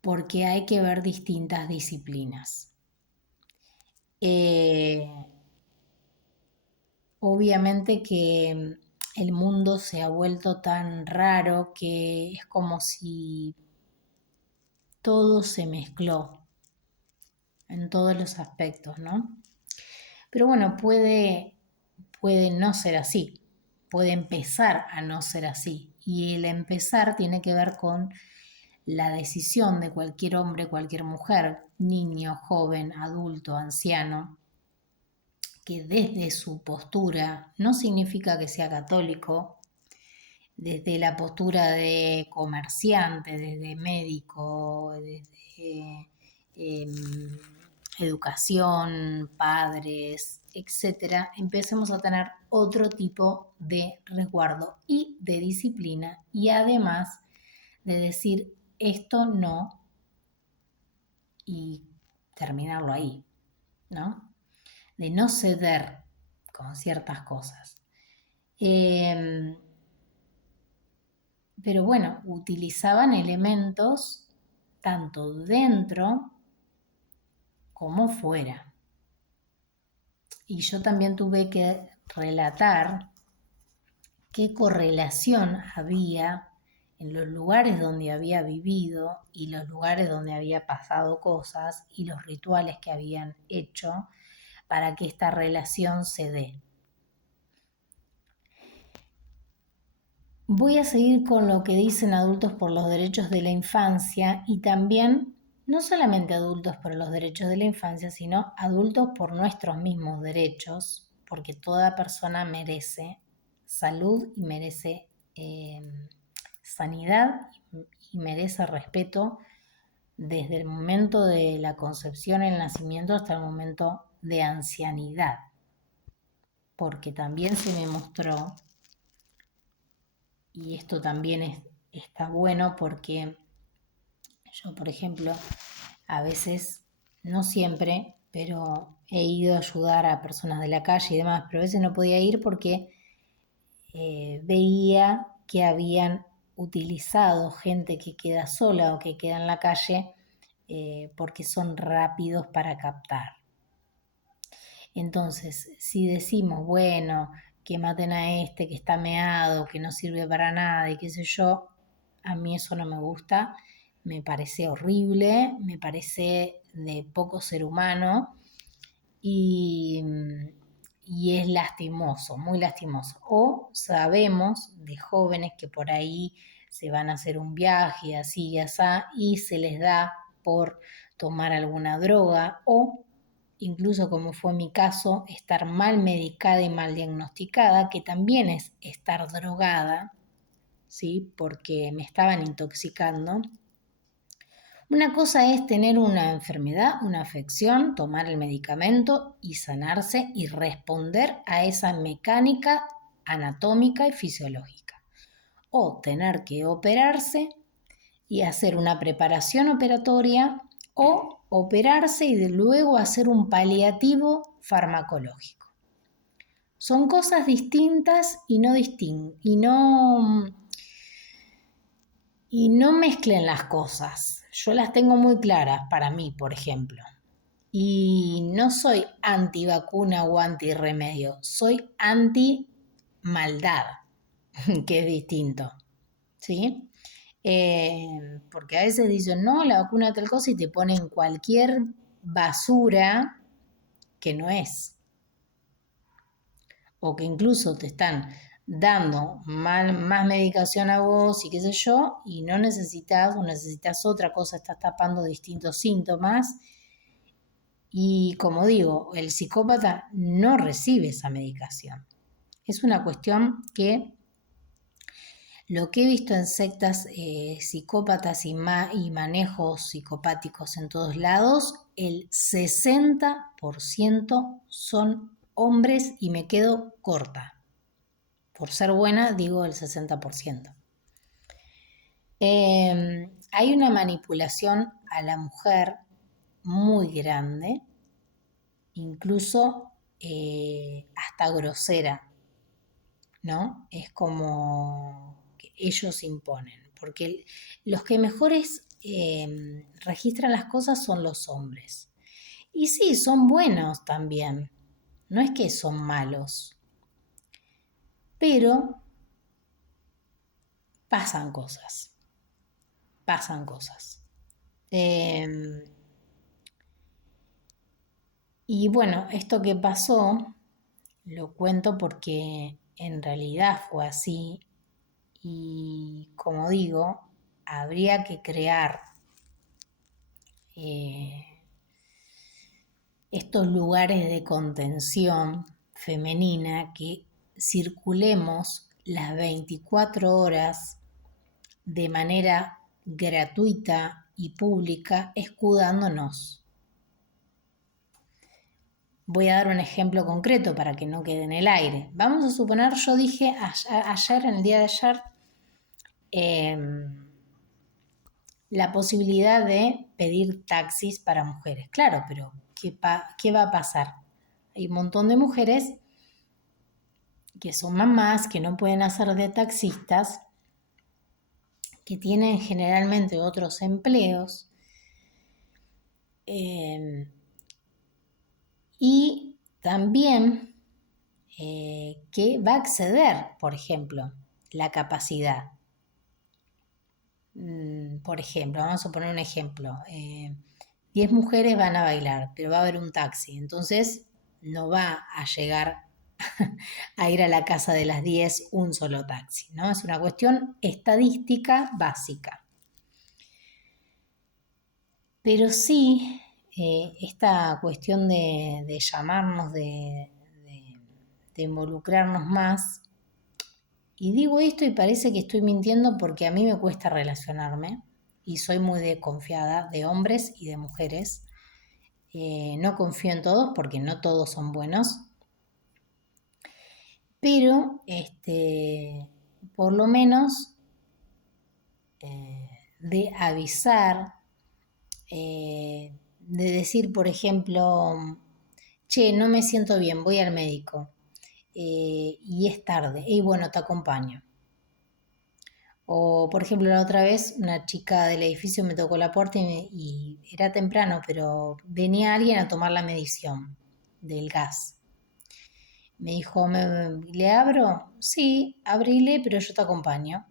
porque hay que ver distintas disciplinas. Obviamente que el mundo se ha vuelto tan raro que es como si todo se mezcló en todos los aspectos, ¿no? Pero bueno, puede no ser así, puede empezar a no ser así. Y el empezar tiene que ver con la decisión de cualquier hombre, cualquier mujer, niño, joven, adulto, anciano, que desde su postura, no significa que sea católico, desde la postura de comerciante, desde médico, desde educación, padres, etcétera, empecemos a tener otro tipo de resguardo y de disciplina y además de decir esto no y terminarlo ahí, ¿no? De no ceder con ciertas cosas. pero bueno, utilizaban elementos tanto dentro como fuera. Y yo también tuve que relatar qué correlación había en los lugares donde había vivido y los lugares donde había pasado cosas y los rituales que habían hecho para que esta relación se dé. Voy a seguir con lo que dicen Adultos por los Derechos de la Infancia y también no solamente Adultos por los Derechos de la Infancia, sino adultos por nuestros mismos derechos, porque toda persona merece salud y merece sanidad y merece respeto desde el momento de la concepción, el nacimiento, hasta el momento de ancianidad, porque también se me mostró, y esto también está bueno porque yo, por ejemplo, a veces, no siempre, pero he ido a ayudar a personas de la calle y demás, pero a veces no podía ir porque veía que habían utilizado gente que queda sola o que queda en la calle porque son rápidos para captar. Entonces, si decimos, bueno, que maten a este que está meado, que no sirve para nada y qué sé yo, a mí eso no me gusta, me parece horrible, me parece de poco ser humano y, y es lastimoso, muy lastimoso. O sabemos de jóvenes que por ahí se van a hacer un viaje así y así y se les da por tomar alguna droga o incluso como fue mi caso, estar mal medicada y mal diagnosticada, que también es estar drogada, ¿sí? Porque me estaban intoxicando. Una cosa es tener una enfermedad, una afección, tomar el medicamento y sanarse y responder a esa mecánica anatómica y fisiológica. O tener que operarse y hacer una preparación operatoria o operarse y de luego hacer un paliativo farmacológico. Son cosas distintas y no mezclen las cosas. Yo las tengo muy claras para mí, por ejemplo. Y no soy antivacuna o antirremedio, soy anti maldad, que es distinto. ¿Sí? Porque a veces dicen, no, la vacuna tal cosa y te ponen cualquier basura que no es. O que incluso te están dando más medicación a vos y qué sé yo, y no necesitas o necesitas otra cosa, estás tapando distintos síntomas. Y como digo, el psicópata no recibe esa medicación. Es una cuestión que lo que he visto en sectas psicópatas y manejos psicopáticos en todos lados, el 60% son hombres y me quedo corta. Por ser buena, digo el 60%. Hay una manipulación a la mujer muy grande, incluso hasta grosera, ¿no? Es como que ellos imponen, porque los que mejores registran las cosas son los hombres. Y sí, son buenos también, no es que son malos, pero pasan cosas, pasan cosas. Y bueno, esto que pasó, lo cuento porque en realidad fue así y como digo, habría que crear estos lugares de contención femenina que circulemos las 24 horas de manera gratuita y pública escudándonos. Voy a dar un ejemplo concreto para que no quede en el aire. Vamos a suponer, yo dije ayer, en el día de ayer, la posibilidad de pedir taxis para mujeres. Claro, pero ¿qué va a pasar? Hay un montón de mujeres que son mamás, que no pueden hacer de taxistas que tienen generalmente otros empleos, y también que va a exceder, por ejemplo, la capacidad. Por ejemplo, vamos a poner un ejemplo. 10 mujeres van a bailar, pero va a haber un taxi, entonces no va a llegar a ir a la casa de las 10 un solo taxi, ¿no? Es una cuestión estadística básica. Pero sí, esta cuestión de llamarnos, de involucrarnos más, y digo esto y parece que estoy mintiendo porque a mí me cuesta relacionarme y soy muy desconfiada de hombres y de mujeres. No confío en todos porque no todos son buenos, pero por lo menos de avisar, de decir, por ejemplo, che, no me siento bien, voy al médico y es tarde, y bueno, te acompaño. O, por ejemplo, la otra vez una chica del edificio me tocó la puerta y era temprano, pero venía alguien a tomar la medición del gas. Me dijo, ¿le abro? Sí, abrile, pero yo te acompaño.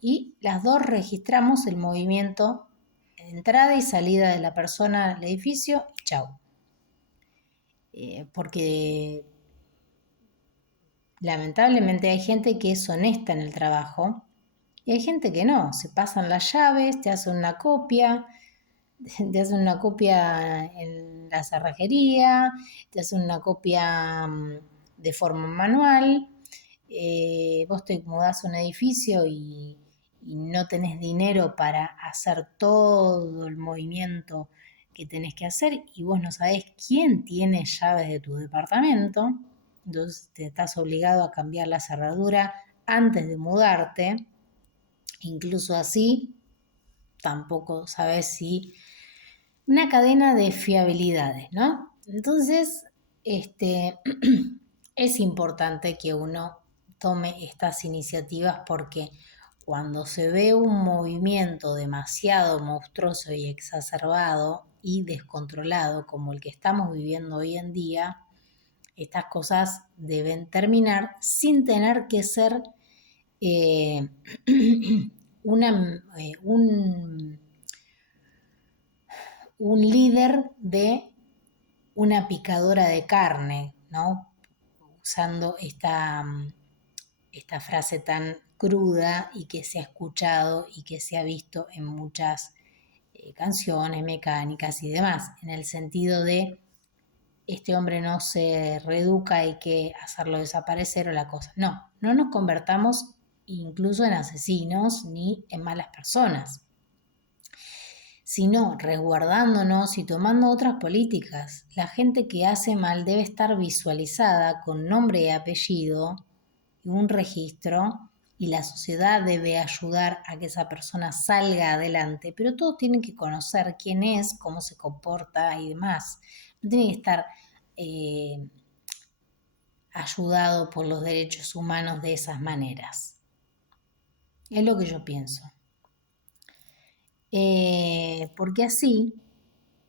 Y las dos registramos el movimiento, entrada y salida de la persona al edificio, y chau. Porque lamentablemente hay gente que es honesta en el trabajo y hay gente que no, se pasan las llaves, te hacen una copia, te hacen una copia en la cerrajería, te hacen una copia de forma manual, vos te mudás a un edificio y no tenés dinero para hacer todo el movimiento que tenés que hacer y vos no sabés quién tiene llaves de tu departamento, entonces te estás obligado a cambiar la cerradura antes de mudarte, incluso así tampoco sabes si una cadena de fiabilidades, ¿no? Entonces, es importante que uno tome estas iniciativas porque cuando se ve un movimiento demasiado monstruoso y exacerbado y descontrolado como el que estamos viviendo hoy en día, estas cosas deben terminar sin tener que ser eh, un líder de una picadora de carne, ¿no? Usando esta frase tan cruda y que se ha escuchado y que se ha visto en muchas canciones, mecánicas y demás, en el sentido de este hombre no se reeduca, hay que hacerlo desaparecer o la cosa. No, no nos convertamos incluso en asesinos ni en malas personas, sino resguardándonos y tomando otras políticas. La gente que hace mal debe estar visualizada con nombre y apellido y un registro, y la sociedad debe ayudar a que esa persona salga adelante, pero todos tienen que conocer quién es, cómo se comporta y demás. No tiene que estar ayudado por los derechos humanos de esas maneras. Es lo que yo pienso. Porque así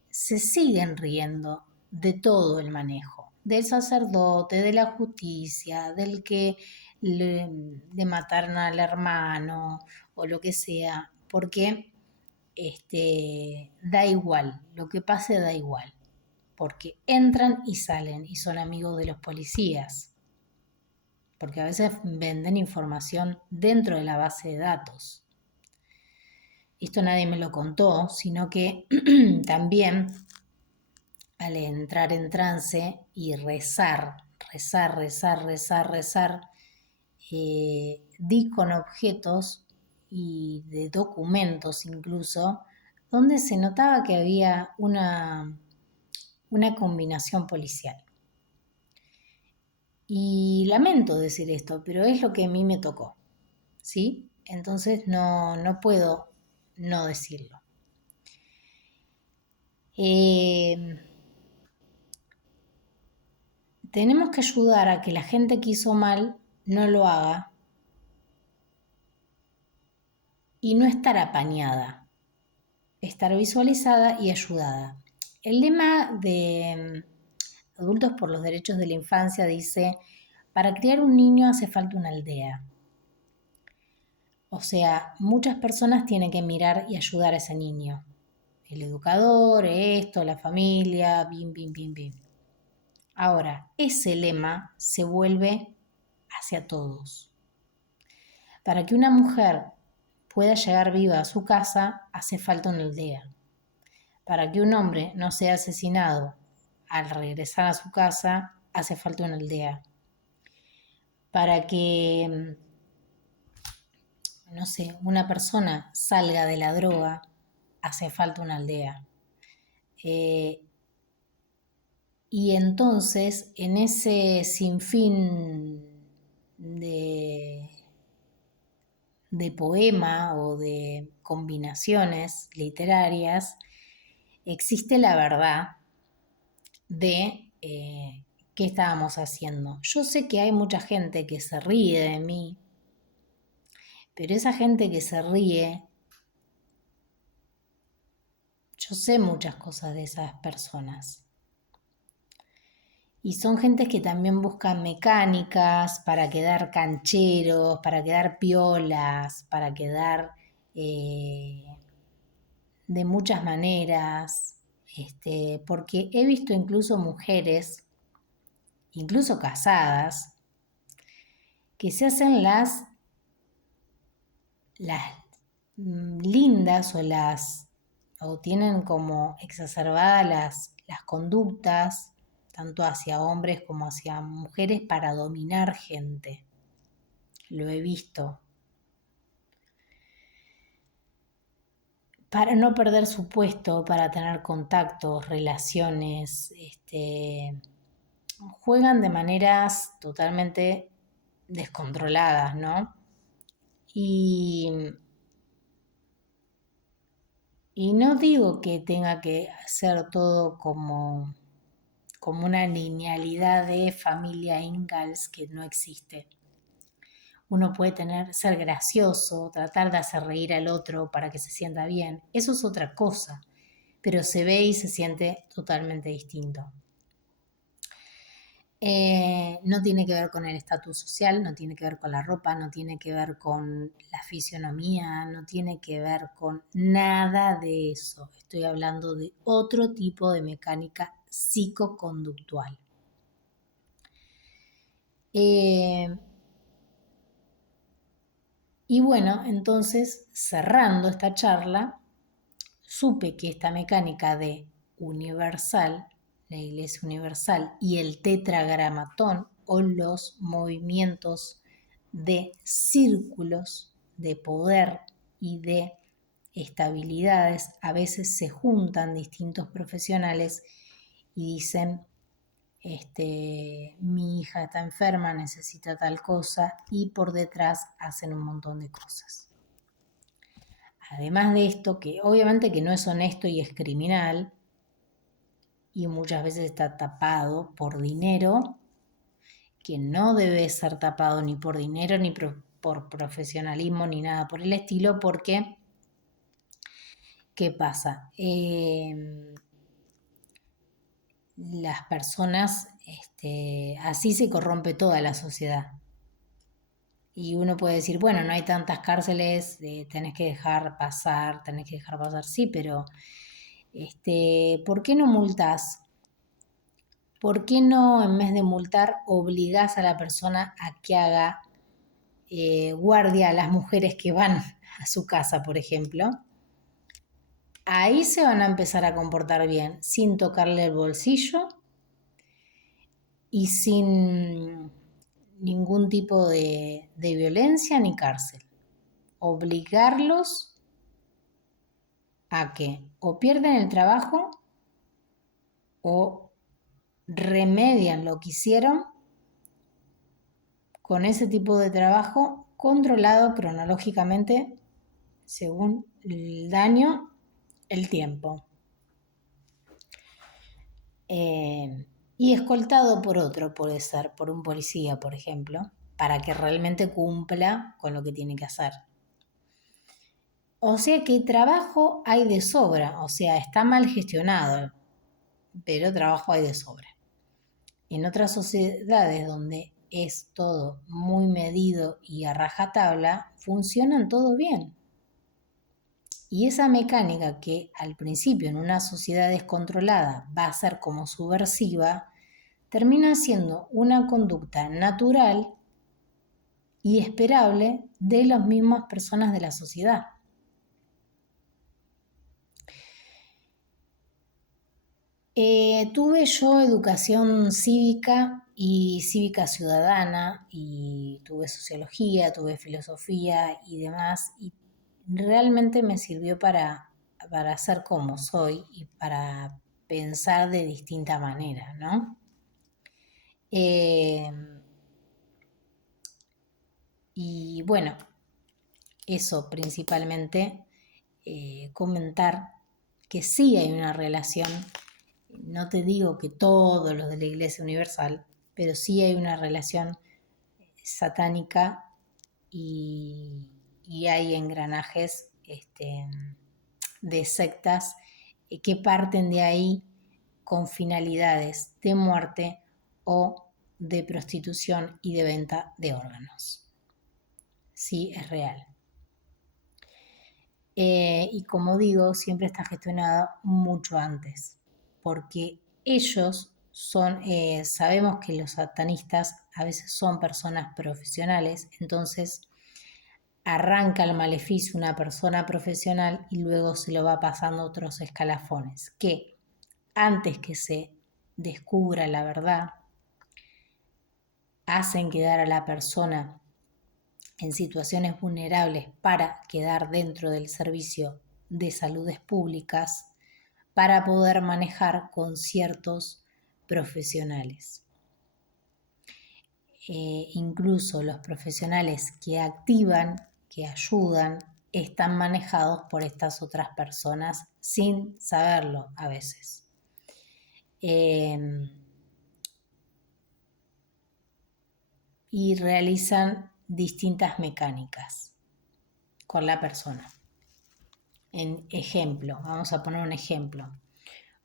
se siguen riendo de todo el manejo, del sacerdote, de la justicia, del que le mataron al hermano o lo que sea, porque da igual, lo que pase da igual, porque entran y salen y son amigos de los policías, porque a veces venden información dentro de la base de datos. Esto nadie me lo contó, sino que también al entrar en trance y rezar, di con objetos y de documentos incluso, donde se notaba que había una combinación policial. Y lamento decir esto, pero es lo que a mí me tocó, ¿sí? Entonces no puedo no decirlo. Tenemos que ayudar a que la gente que hizo mal no lo haga, y no estar apañada, estar visualizada y ayudada. El lema de Adultos por los Derechos de la Infancia dice, para criar un niño hace falta una aldea. O sea, muchas personas tienen que mirar y ayudar a ese niño. El educador, esto, la familia, bim, bim, bim, bim. Ahora, ese lema se vuelve hacia todos. Para que una mujer pueda llegar viva a su casa, hace falta una aldea. Para que un hombre no sea asesinado al regresar a su casa, hace falta una aldea. Para que, no sé, una persona salga de la droga, hace falta una aldea. Y entonces, en ese sinfín de poema o de combinaciones literarias, existe la verdad de qué estábamos haciendo. Yo sé que hay mucha gente que se ríe de mí, pero esa gente que se ríe, yo sé muchas cosas de esas personas. Y son gentes que también buscan mecánicas para quedar cancheros, para quedar piolas, para quedar de muchas maneras. Porque he visto incluso mujeres, incluso casadas, que se hacen las lindas o tienen como exacerbadas las conductas, tanto hacia hombres como hacia mujeres, para dominar gente. Lo he visto. Para no perder su puesto, para tener contactos, relaciones, juegan de maneras totalmente descontroladas, ¿no? Y no digo que tenga que ser todo como una linealidad de familia Ingalls que no existe. Uno puede ser gracioso, tratar de hacer reír al otro para que se sienta bien. Eso es otra cosa, pero se ve y se siente totalmente distinto. No tiene que ver con el estatus social, no tiene que ver con la ropa, no tiene que ver con la fisionomía, no tiene que ver con nada de eso. Estoy hablando de otro tipo de mecánica psicoconductual. Y bueno, entonces, cerrando esta charla, supe que esta mecánica de universal, la iglesia universal, y el tetragramatón o los movimientos de círculos de poder y de estabilidades, a veces se juntan distintos profesionales y dicen, mi hija está enferma, necesita tal cosa, y por detrás hacen un montón de cosas. Además de esto, que obviamente que no es honesto y es criminal, y muchas veces está tapado por dinero, que no debe ser tapado ni por dinero, ni por profesionalismo, ni nada por el estilo, porque, ¿qué pasa? Las personas, así se corrompe toda la sociedad. Y uno puede decir, bueno, no hay tantas cárceles, tenés que dejar pasar, sí, pero ¿por qué no multás? ¿Por qué no, en vez de multar, obligás a la persona a que haga guardia a las mujeres que van a su casa, por ejemplo? Ahí se van a empezar a comportar bien, sin tocarle el bolsillo y sin ningún tipo de violencia ni cárcel. Obligarlos a que o pierden el trabajo o remedian lo que hicieron con ese tipo de trabajo controlado cronológicamente según el daño, el tiempo. Y escoltado por otro, puede ser, por un policía, por ejemplo, para que realmente cumpla con lo que tiene que hacer. O sea que trabajo hay de sobra, o sea, está mal gestionado, pero trabajo hay de sobra. En otras sociedades donde es todo muy medido y a rajatabla, funcionan todo bien. Y esa mecánica que al principio en una sociedad descontrolada va a ser como subversiva, termina siendo una conducta natural y esperable de las mismas personas de la sociedad. Tuve yo educación cívica y cívica ciudadana y tuve sociología, tuve filosofía y demás y realmente me sirvió para ser como soy y para pensar de distinta manera, ¿no? Eh, y bueno, eso principalmente, comentar que sí hay una relación. No te digo que todos los de la Iglesia Universal, pero sí hay una relación satánica y hay engranajes de sectas que parten de ahí con finalidades de muerte o de prostitución y de venta de órganos. Sí, es real. Y como digo, siempre está gestionada mucho antes, porque ellos son, sabemos que los satanistas a veces son personas profesionales, entonces arranca el maleficio una persona profesional y luego se lo va pasando a otros escalafones, que antes que se descubra la verdad, hacen quedar a la persona en situaciones vulnerables para quedar dentro del servicio de saludes públicas para poder manejar con ciertos profesionales. Incluso los profesionales que activan, que ayudan, están manejados por estas otras personas sin saberlo a veces. Y realizan distintas mecánicas con la persona. En ejemplo, vamos a poner un ejemplo.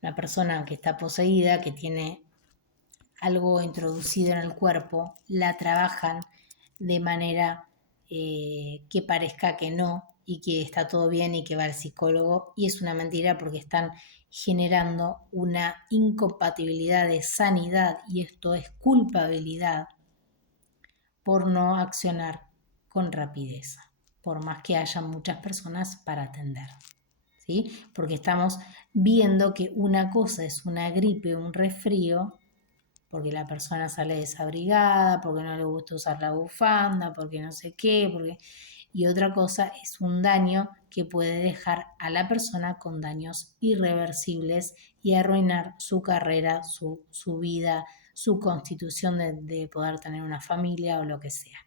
Una persona que está poseída, que tiene algo introducido en el cuerpo, la trabajan de manera que parezca que no y que está todo bien y que va al psicólogo, y es una mentira porque están generando una incompatibilidad de sanidad y esto es culpabilidad por no accionar con rapidez, por más que haya muchas personas para atender. ¿Sí? Porque estamos viendo que una cosa es una gripe, un resfrío, porque la persona sale desabrigada, porque no le gusta usar la bufanda, porque no sé qué, y otra cosa es un daño que puede dejar a la persona con daños irreversibles y arruinar su carrera, su vida, su constitución de poder tener una familia o lo que sea.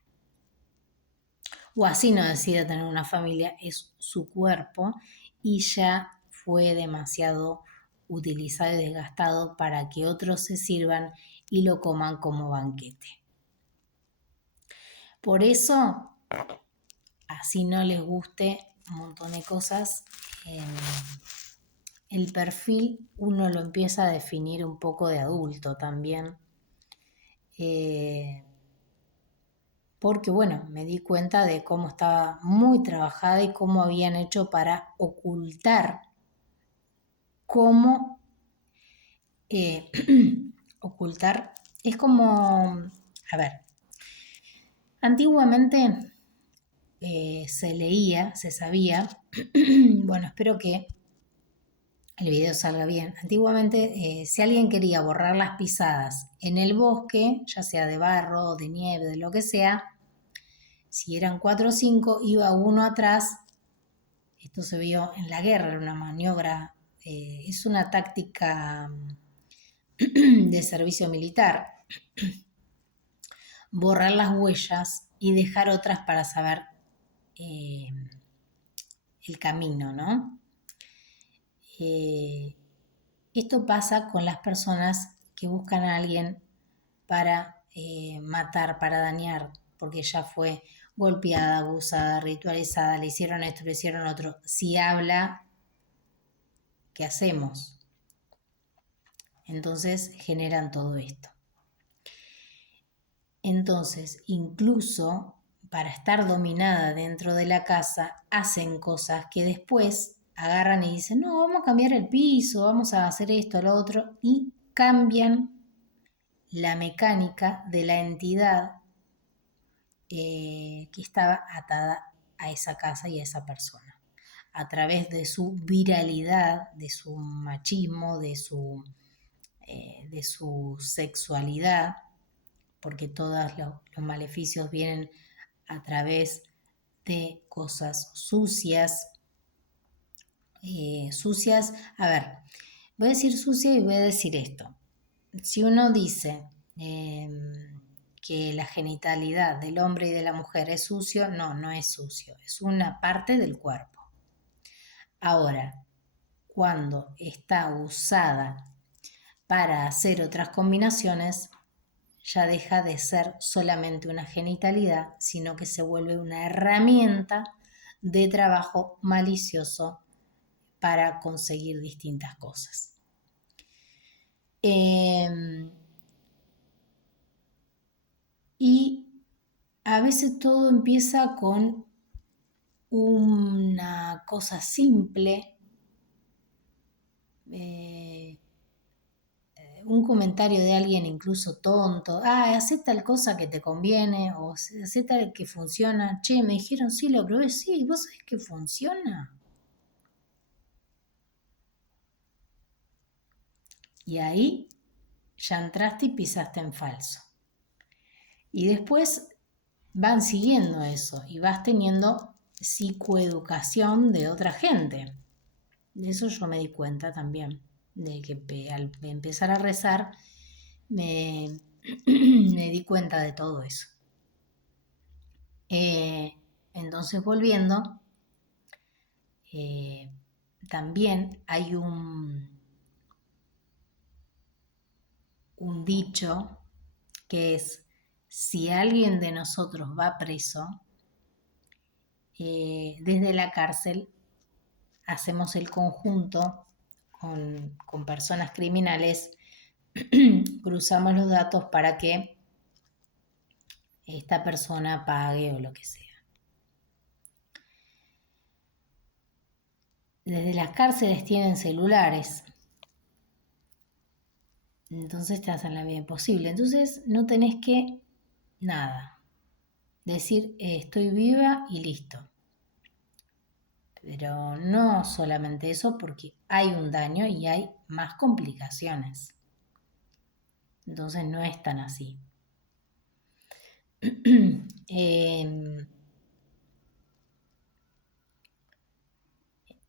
O así no decide tener una familia, es su cuerpo y ya fue demasiado utilizado y desgastado para que otros se sirvan y lo coman como banquete. Por eso, así no les guste un montón de cosas, el perfil uno lo empieza a definir un poco de adulto también. Porque bueno, me di cuenta de cómo estaba muy trabajada y cómo habían hecho para ocultar cómo ocultar. Es como, a ver, antiguamente se leía, se sabía, bueno, espero que el video salga bien. Antiguamente, si alguien quería borrar las pisadas en el bosque, ya sea de barro, de nieve, de lo que sea, si eran 4 o 5, iba uno atrás. Esto se vio en la guerra, era una maniobra, es una táctica de servicio militar. Borrar las huellas y dejar otras para saber el camino, ¿no? Esto pasa con las personas que buscan a alguien para matar, para dañar, porque ya fue golpeada, abusada, ritualizada, le hicieron esto, le hicieron otro. Si habla, ¿qué hacemos? Entonces generan todo esto. Entonces, incluso para estar dominada dentro de la casa, hacen cosas que después agarran y dicen, no, vamos a cambiar el piso, vamos a hacer esto, lo otro, y cambian la mecánica de la entidad que estaba atada a esa casa y a esa persona. A través de su viralidad, de su machismo, de su sexualidad, porque todos los maleficios vienen a través de cosas sucias. Sucias, a ver, voy a decir sucia y voy a decir esto. Si uno dice que la genitalidad del hombre y de la mujer es sucio, no, no es sucio, es una parte del cuerpo. Ahora, cuando está usada para hacer otras combinaciones, ya deja de ser solamente una genitalidad, sino que se vuelve una herramienta de trabajo malicioso para conseguir distintas cosas. Y a veces todo empieza con una cosa simple, un comentario de alguien incluso tonto, hace tal cosa que te conviene, o hace tal que funciona, che, me dijeron, sí, lo probé, sí, ¿vos sabés que funciona? Y ahí ya entraste y pisaste en falso. Y después van siguiendo eso y vas teniendo psicoeducación de otra gente. De eso yo me di cuenta también, de que al empezar a rezar me di cuenta de todo eso. Entonces volviendo, también hay un dicho que es, si alguien de nosotros va preso, desde la cárcel hacemos el conjunto con personas criminales, cruzamos los datos para que esta persona pague o lo que sea. Desde las cárceles tienen celulares, entonces te hacen la vida imposible. Entonces no tenés que nada, decir estoy viva y listo. Pero no solamente eso, porque hay un daño y hay más complicaciones. Entonces no es tan así.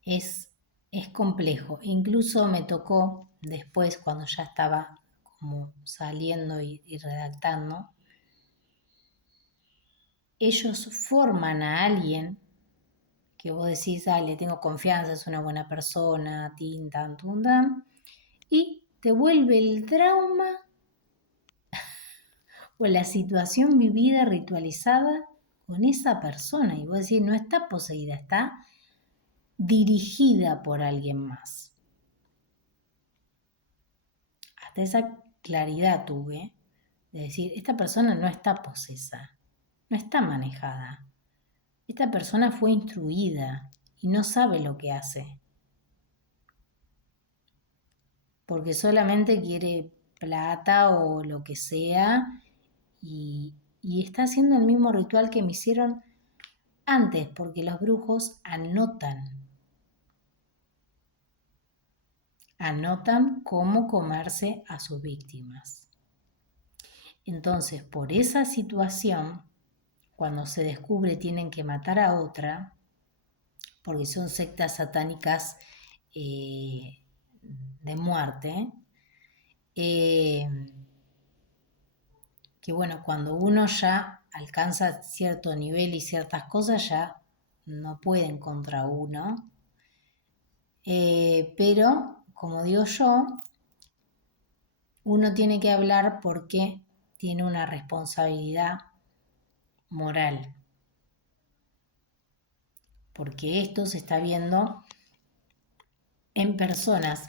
Es complejo. Incluso me tocó después, cuando ya estaba como saliendo y redactando, ellos forman a alguien que vos decís, le tengo confianza, es una buena persona, tin, tan, tun, tan, y te vuelve el trauma o la situación vivida, ritualizada con esa persona. Y vos decís, no está poseída, está dirigida por alguien más. Hasta esa claridad tuve de decir, esta persona no está posesa, no está manejada. Esta persona fue instruida y no sabe lo que hace. Porque solamente quiere plata o lo que sea y está haciendo el mismo ritual que me hicieron antes, porque los brujos anotan cómo comerse a sus víctimas. Entonces, por esa situación, cuando se descubre tienen que matar a otra, porque son sectas satánicas de muerte, que bueno, cuando uno ya alcanza cierto nivel y ciertas cosas ya no pueden contra uno, pero como digo yo, uno tiene que hablar porque tiene una responsabilidad moral. porque esto se está viendo en personas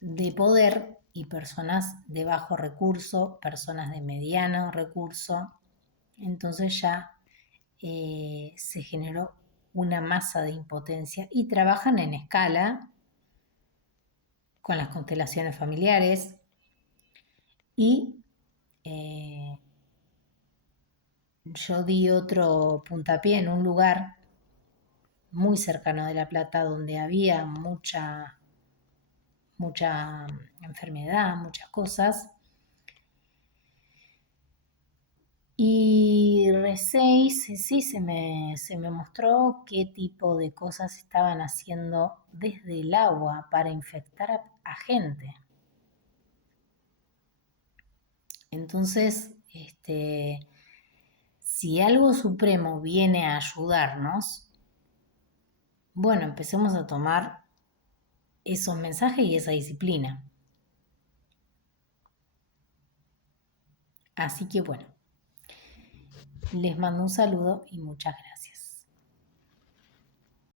de poder y personas de bajo recurso, personas de mediano recurso. Entonces ya se generó una masa de impotencia y trabajan en escala con las constelaciones familiares y yo di otro puntapié en un lugar muy cercano de La Plata donde había mucha enfermedad, muchas cosas. Y recé, sí, se me mostró qué tipo de cosas estaban haciendo desde el agua para infectar a gente. Entonces, si algo supremo viene a ayudarnos, bueno, empecemos a tomar esos mensajes y esa disciplina. Así que bueno, les mando un saludo y muchas gracias.